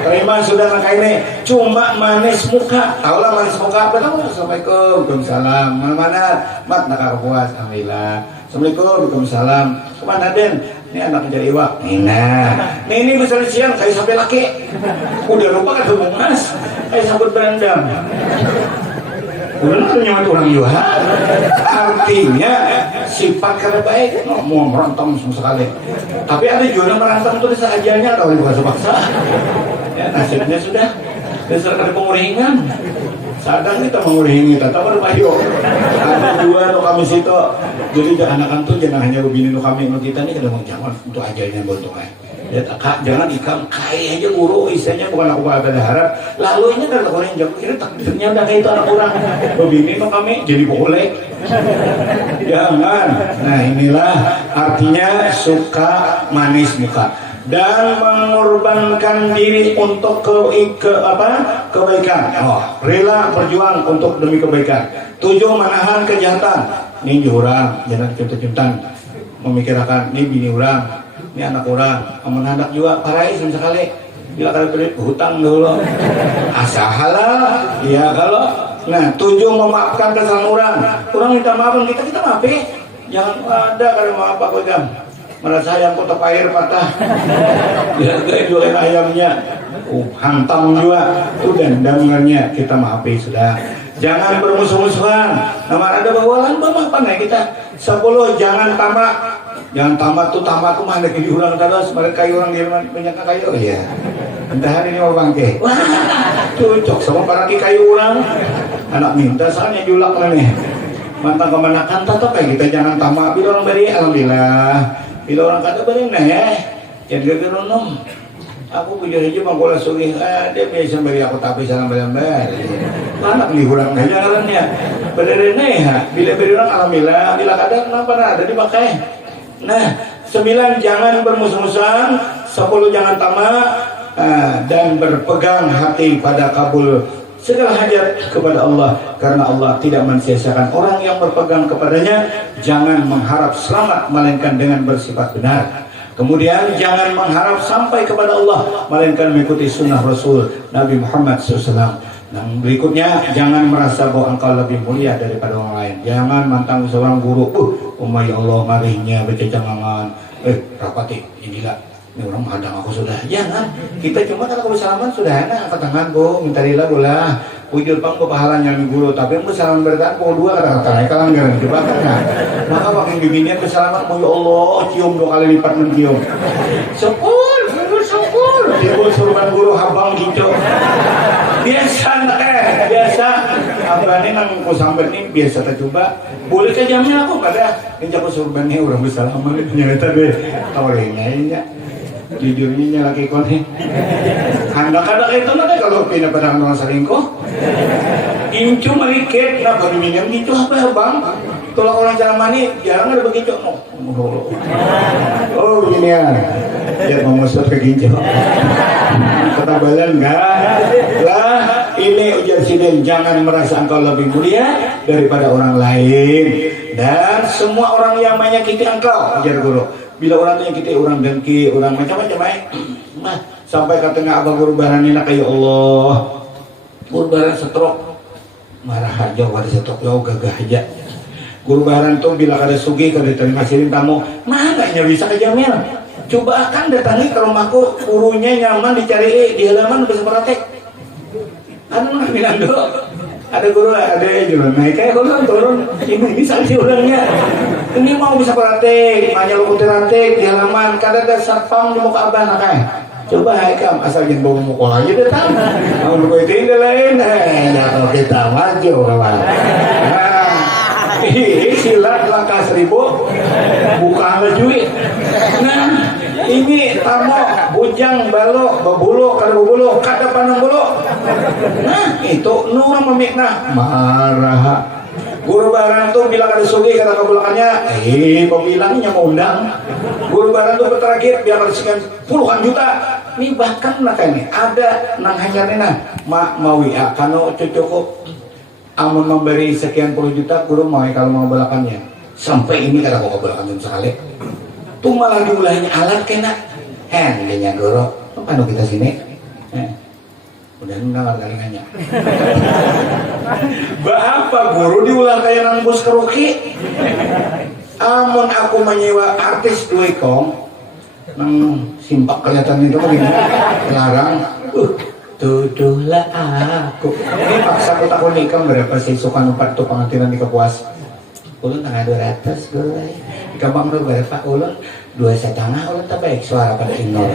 terima sudah kayak ini cuma manis muka tau lah manis muka betul assalamualaikum waalaikumsalam mana mat nak puas alhamdulillah assalamualaikum waalaikumsalam kemana Den ini anak menjadi iwak ini bisa siang kayak sampai laki udah lupa kan mas kayak sambut berendam benar nyaman orang juga artinya sifat kada baik mau merontom sekali tapi ada juga merontom itu disajanya atau bukan sepaksa ya nasibnya sudah dasar kada penguringan sadang kita menguringi tetap ada payo ada dua no kami situ jadi anak-anak tuh jangan hanya begini no kami no kita ini kada mau jangan untuk ajalnya bontongan ya kak jangan ikam kaya aja guru istilahnya bukan aku ada harap lalu ini kan orang yang kira takdirnya udah kayak itu anak orang begini kok kami jadi boleh jangan nah inilah artinya suka manis muka dan mengorbankan diri untuk kebaikan rela berjuang untuk demi kebaikan 7 menahan kejahatan ini jurang jangan cinta-cintaan memikirkan ini bini orang ini anak orang, aman anak juga parai sekali. Bila kalian beli hutang dulu, asal halal, ya kalau. Nah 7 memaafkan kesalahan orang minta maaf kita maafin. Jangan ada kalau mau apa pegang. Merasa ayam kotak air patah. Ya jualin ayamnya. Hantam juga. Itu dandangannya kita maafi sudah. Jangan bermusuh-musuhan. Nama ada bawalan apa nih kita. 10 jangan tamak. Jangan tamak tuh mana ke diurang terus. Mereka orang di banyak kayu. Iya. Entah hari ini mau bangke. Wah, cocok sama para kayu orang. Anak minta soalnya julak lah nih. Mantap kemenakan tetap kayak kita jangan tamak. Bila orang beri alhamdulillah. Bila orang kata beri nah ya. Jangan gara-gara nom. Aku punya aja bangkola sugih. Dia biasa beri aku tapi salam bayar. Anak lihuran aja jalannya. Beri ya. Bila beri orang alhamdulillah. Bila kadang kenapa ada dipakai. Nah, 9 jangan bermusuh-musuhan. 10 jangan tamak. Dan berpegang hati pada kabul segala hajat kepada Allah, karena Allah tidak mensia-siakan orang yang berpegang kepadanya. Jangan mengharap selamat melainkan dengan bersifat benar. Kemudian jangan mengharap sampai kepada Allah melainkan mengikuti sunnah Rasul Nabi Muhammad SAW. Dan berikutnya, jangan merasa bahwa engkau lebih mulia daripada orang lain. Jangan mantang seorang guru, ya Allah ngarinya bercecangan, rapati inilah. Ini orang menghadang aku sudah. Jangan. Kita cuma kalau bersalaman sudah enak. Angkat tangan bu, minta rila bola. Wujud pang pahalanya guru. Tapi yang bersalaman bertahan pukul 2 kata-kata. Kalau enggak coba kan. Maka makin bibinian bersalaman. Ya Allah, cium 2 kali lipat mencium. Syukur. Dia suruhan guru habang gitu. Biasa biasa. Apa ini nangku sampai ini biasa tercoba. Boleh ke jamnya aku pada. Ini aku surbannya orang bersalaman. Ternyata deh. Tawarinnya. Jujurnya laki kone handak-handak itu nanti kalau pindah pada orang selingkuh incu meliket kenapa diminum gitu apa bang tolak orang jalan mani jarang ada begitu oh begini ya biar memusat ke ginjal ketabalan enggak lah ini ujar sidin jangan merasa engkau lebih mulia daripada orang lain dan semua orang yang menyakiti engkau ujar guru. Bila orang yang kita orang dengki, orang macam-macam nah, sampai katanya abang guru baran ini kayak Allah. Guru baran setrok. Marah aja pada setrok yo gagah aja. Guru baran tuh bila kada sugi kada terima sirin tamu, mana nya bisa ke Jamil. Coba akan datangi ke rumahku, gurunya nyaman dicari di halaman bisa praktek. Anu bilang dulu. Ada guru ada juga naik kayak kalau turun ini sanksi orangnya ini mau bisa praktek hanya lu praktek di halaman kadang ada satpam di muka abah nak coba haikam asal jangan bawa muka aja datang mau lu itu lain ya kalau kita maju kawan ini silat langkah 1000 bukan duit nah ini tamu bujang balok babulu kalau babulu kada panang bulu nah itu nurang memikna marah guru barang tuh bilang ada sugi kata kebulakannya pembilangnya mau undang guru barang tuh berterakhir biar sekian puluhan juta ini bahkan nak ini ada nang hanyarnya mau ya kano cucuku amun memberi sekian puluh juta guru mau kalau mau belakannya sampai ini kata kau belakan sekali tuh malah diulahnya alat kena dia guru apa kita sini udah dengar kalingannya apa guru diulang kayak nang bos keruki amun aku menyewa artis duekong nang simpak kelihatan itu begini larang tuduhlah aku ini paksa aku tak nikah berapa sih suka numpat tuh pengantinan di Kapuas ulun tengah 200 guru di Kampang lu berapa ulun 2,5 ulun tak baik suara pada inol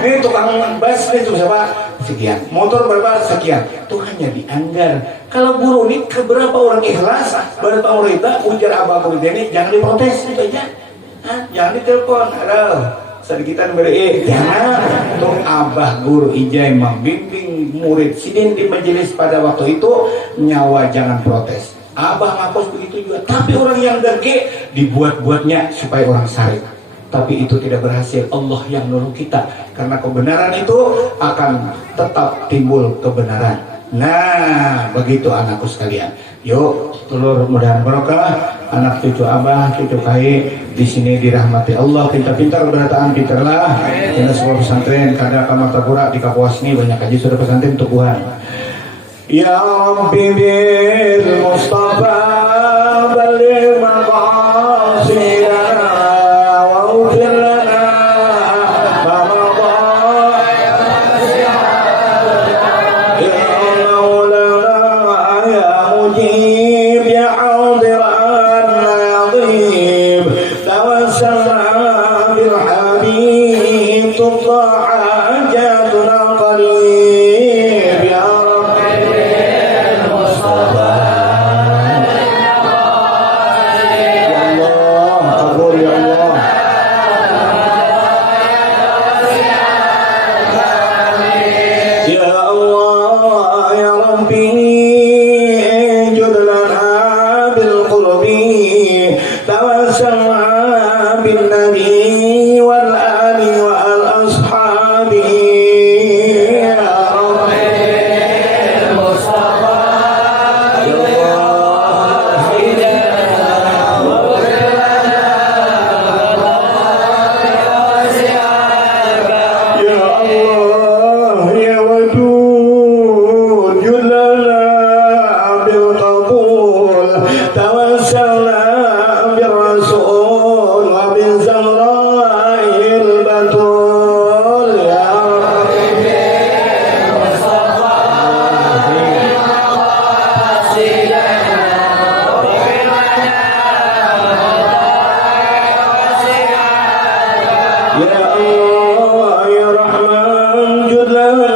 ini tukang bas itu siapa sekian motor berapa sekian itu hanya dianggar kalau guru ini keberapa orang ikhlas berapa orang itu ujar abah guru ini jangan diprotes itu aja jangan ditelepon aduh sedikitan beri jangan tuh abah guru ijai membimbing murid sidin di majelis pada waktu itu nyawa jangan protes abah ngapus begitu juga tapi orang yang dengki dibuat-buatnya supaya orang sarik tapi itu tidak berhasil Allah yang nolong kita karena kebenaran itu akan tetap timbul kebenaran nah begitu anakku sekalian yuk telur mudahan barokah anak cucu abah cucu kai di sini dirahmati Allah pintar-pintar berataan pintarlah karena sebuah pesantren kadang kamar terpura di Kapuas ini banyak aja sudah pesantren untuk Tuhan ya Rabbi bil Mustafa baligh maqam تقضى حاجاتنا قريب يا رب المصطفى يا الله قبول يا الله يا الله يا ربي جد لنا بالقرب توسلنا بالنبي والآل والأصحاب يا رب المصطفى يا الله يا الله يا ودود جد لنا بالقبول توسلنا بالرسول وبالزهراء البتول يا رب المصطفى يا الله يا رحمن جد لنا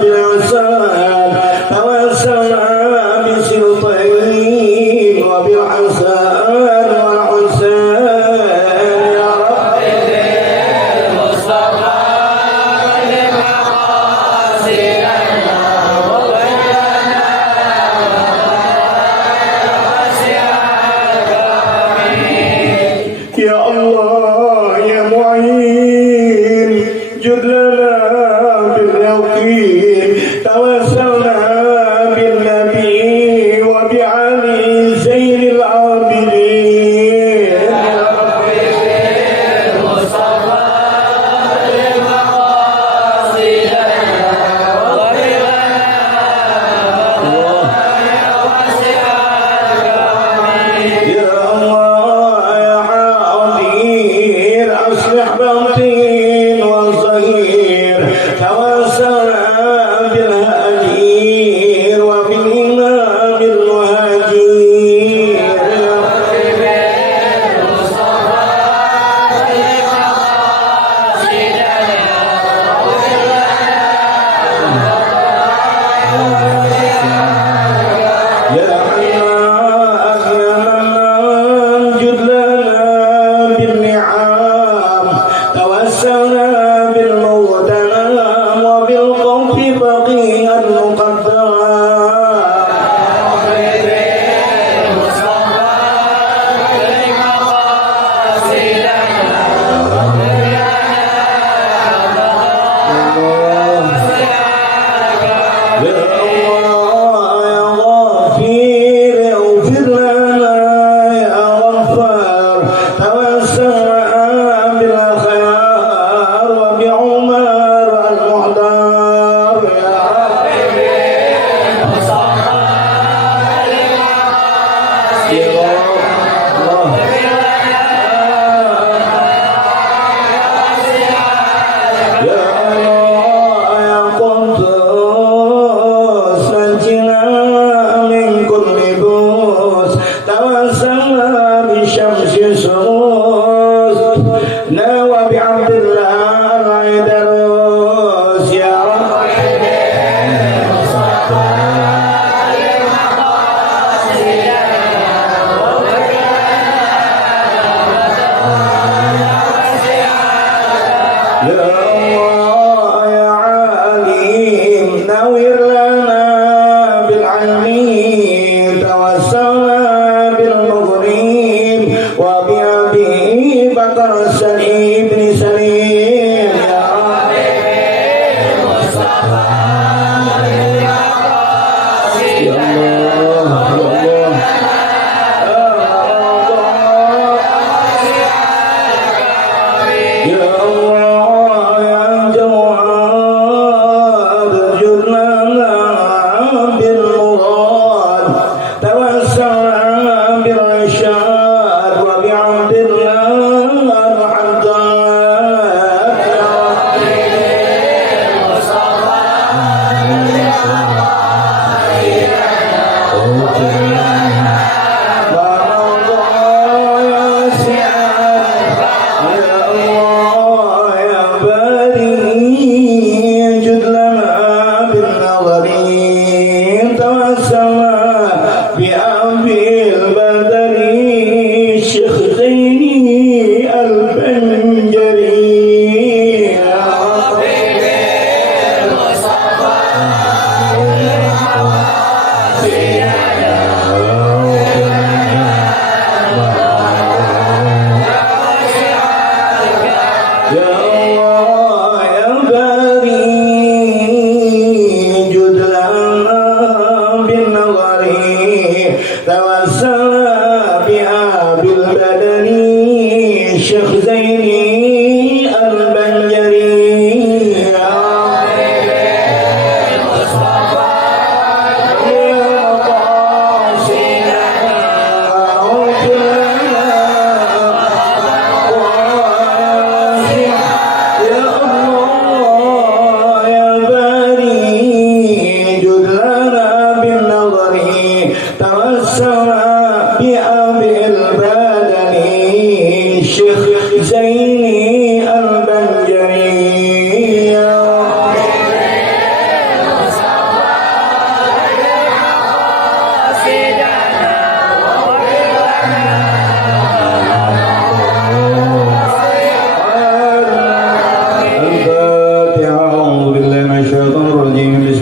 بالعسال توسلنا بسلطين وبالحسن والحسين يا رب المصطفى يا الله يا معين جد لنا باليقين توسلنا بالنبي وبعلي زين العابدين يا رب المصطفى يا الله يا حاضر أصلح بطين وصغير توسلنا بالهجير وبالإمام المهاجير يا رب يا حنان يا منان جد لنا بالنعام توسلنا بالمغتنم وبالخوف بقيا مقدرا يا الله يا غفير اغفر لنا يا غفار توسلنا بالخيار وبعمر المحضار يا رب يا الله يا الله يا قدوس نجنا من كل بوس توسلنا بشمس سروس نوى بعبد الله العيدروس يا رب يا الله يا عليم نوّر لنا بالعلمين توسلنا بالمغرب وبأبي بكر سليم بن سليم يا رب المصطفى يا الله يا الله يا الله يا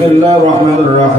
Bismillahirrahmanirrahim.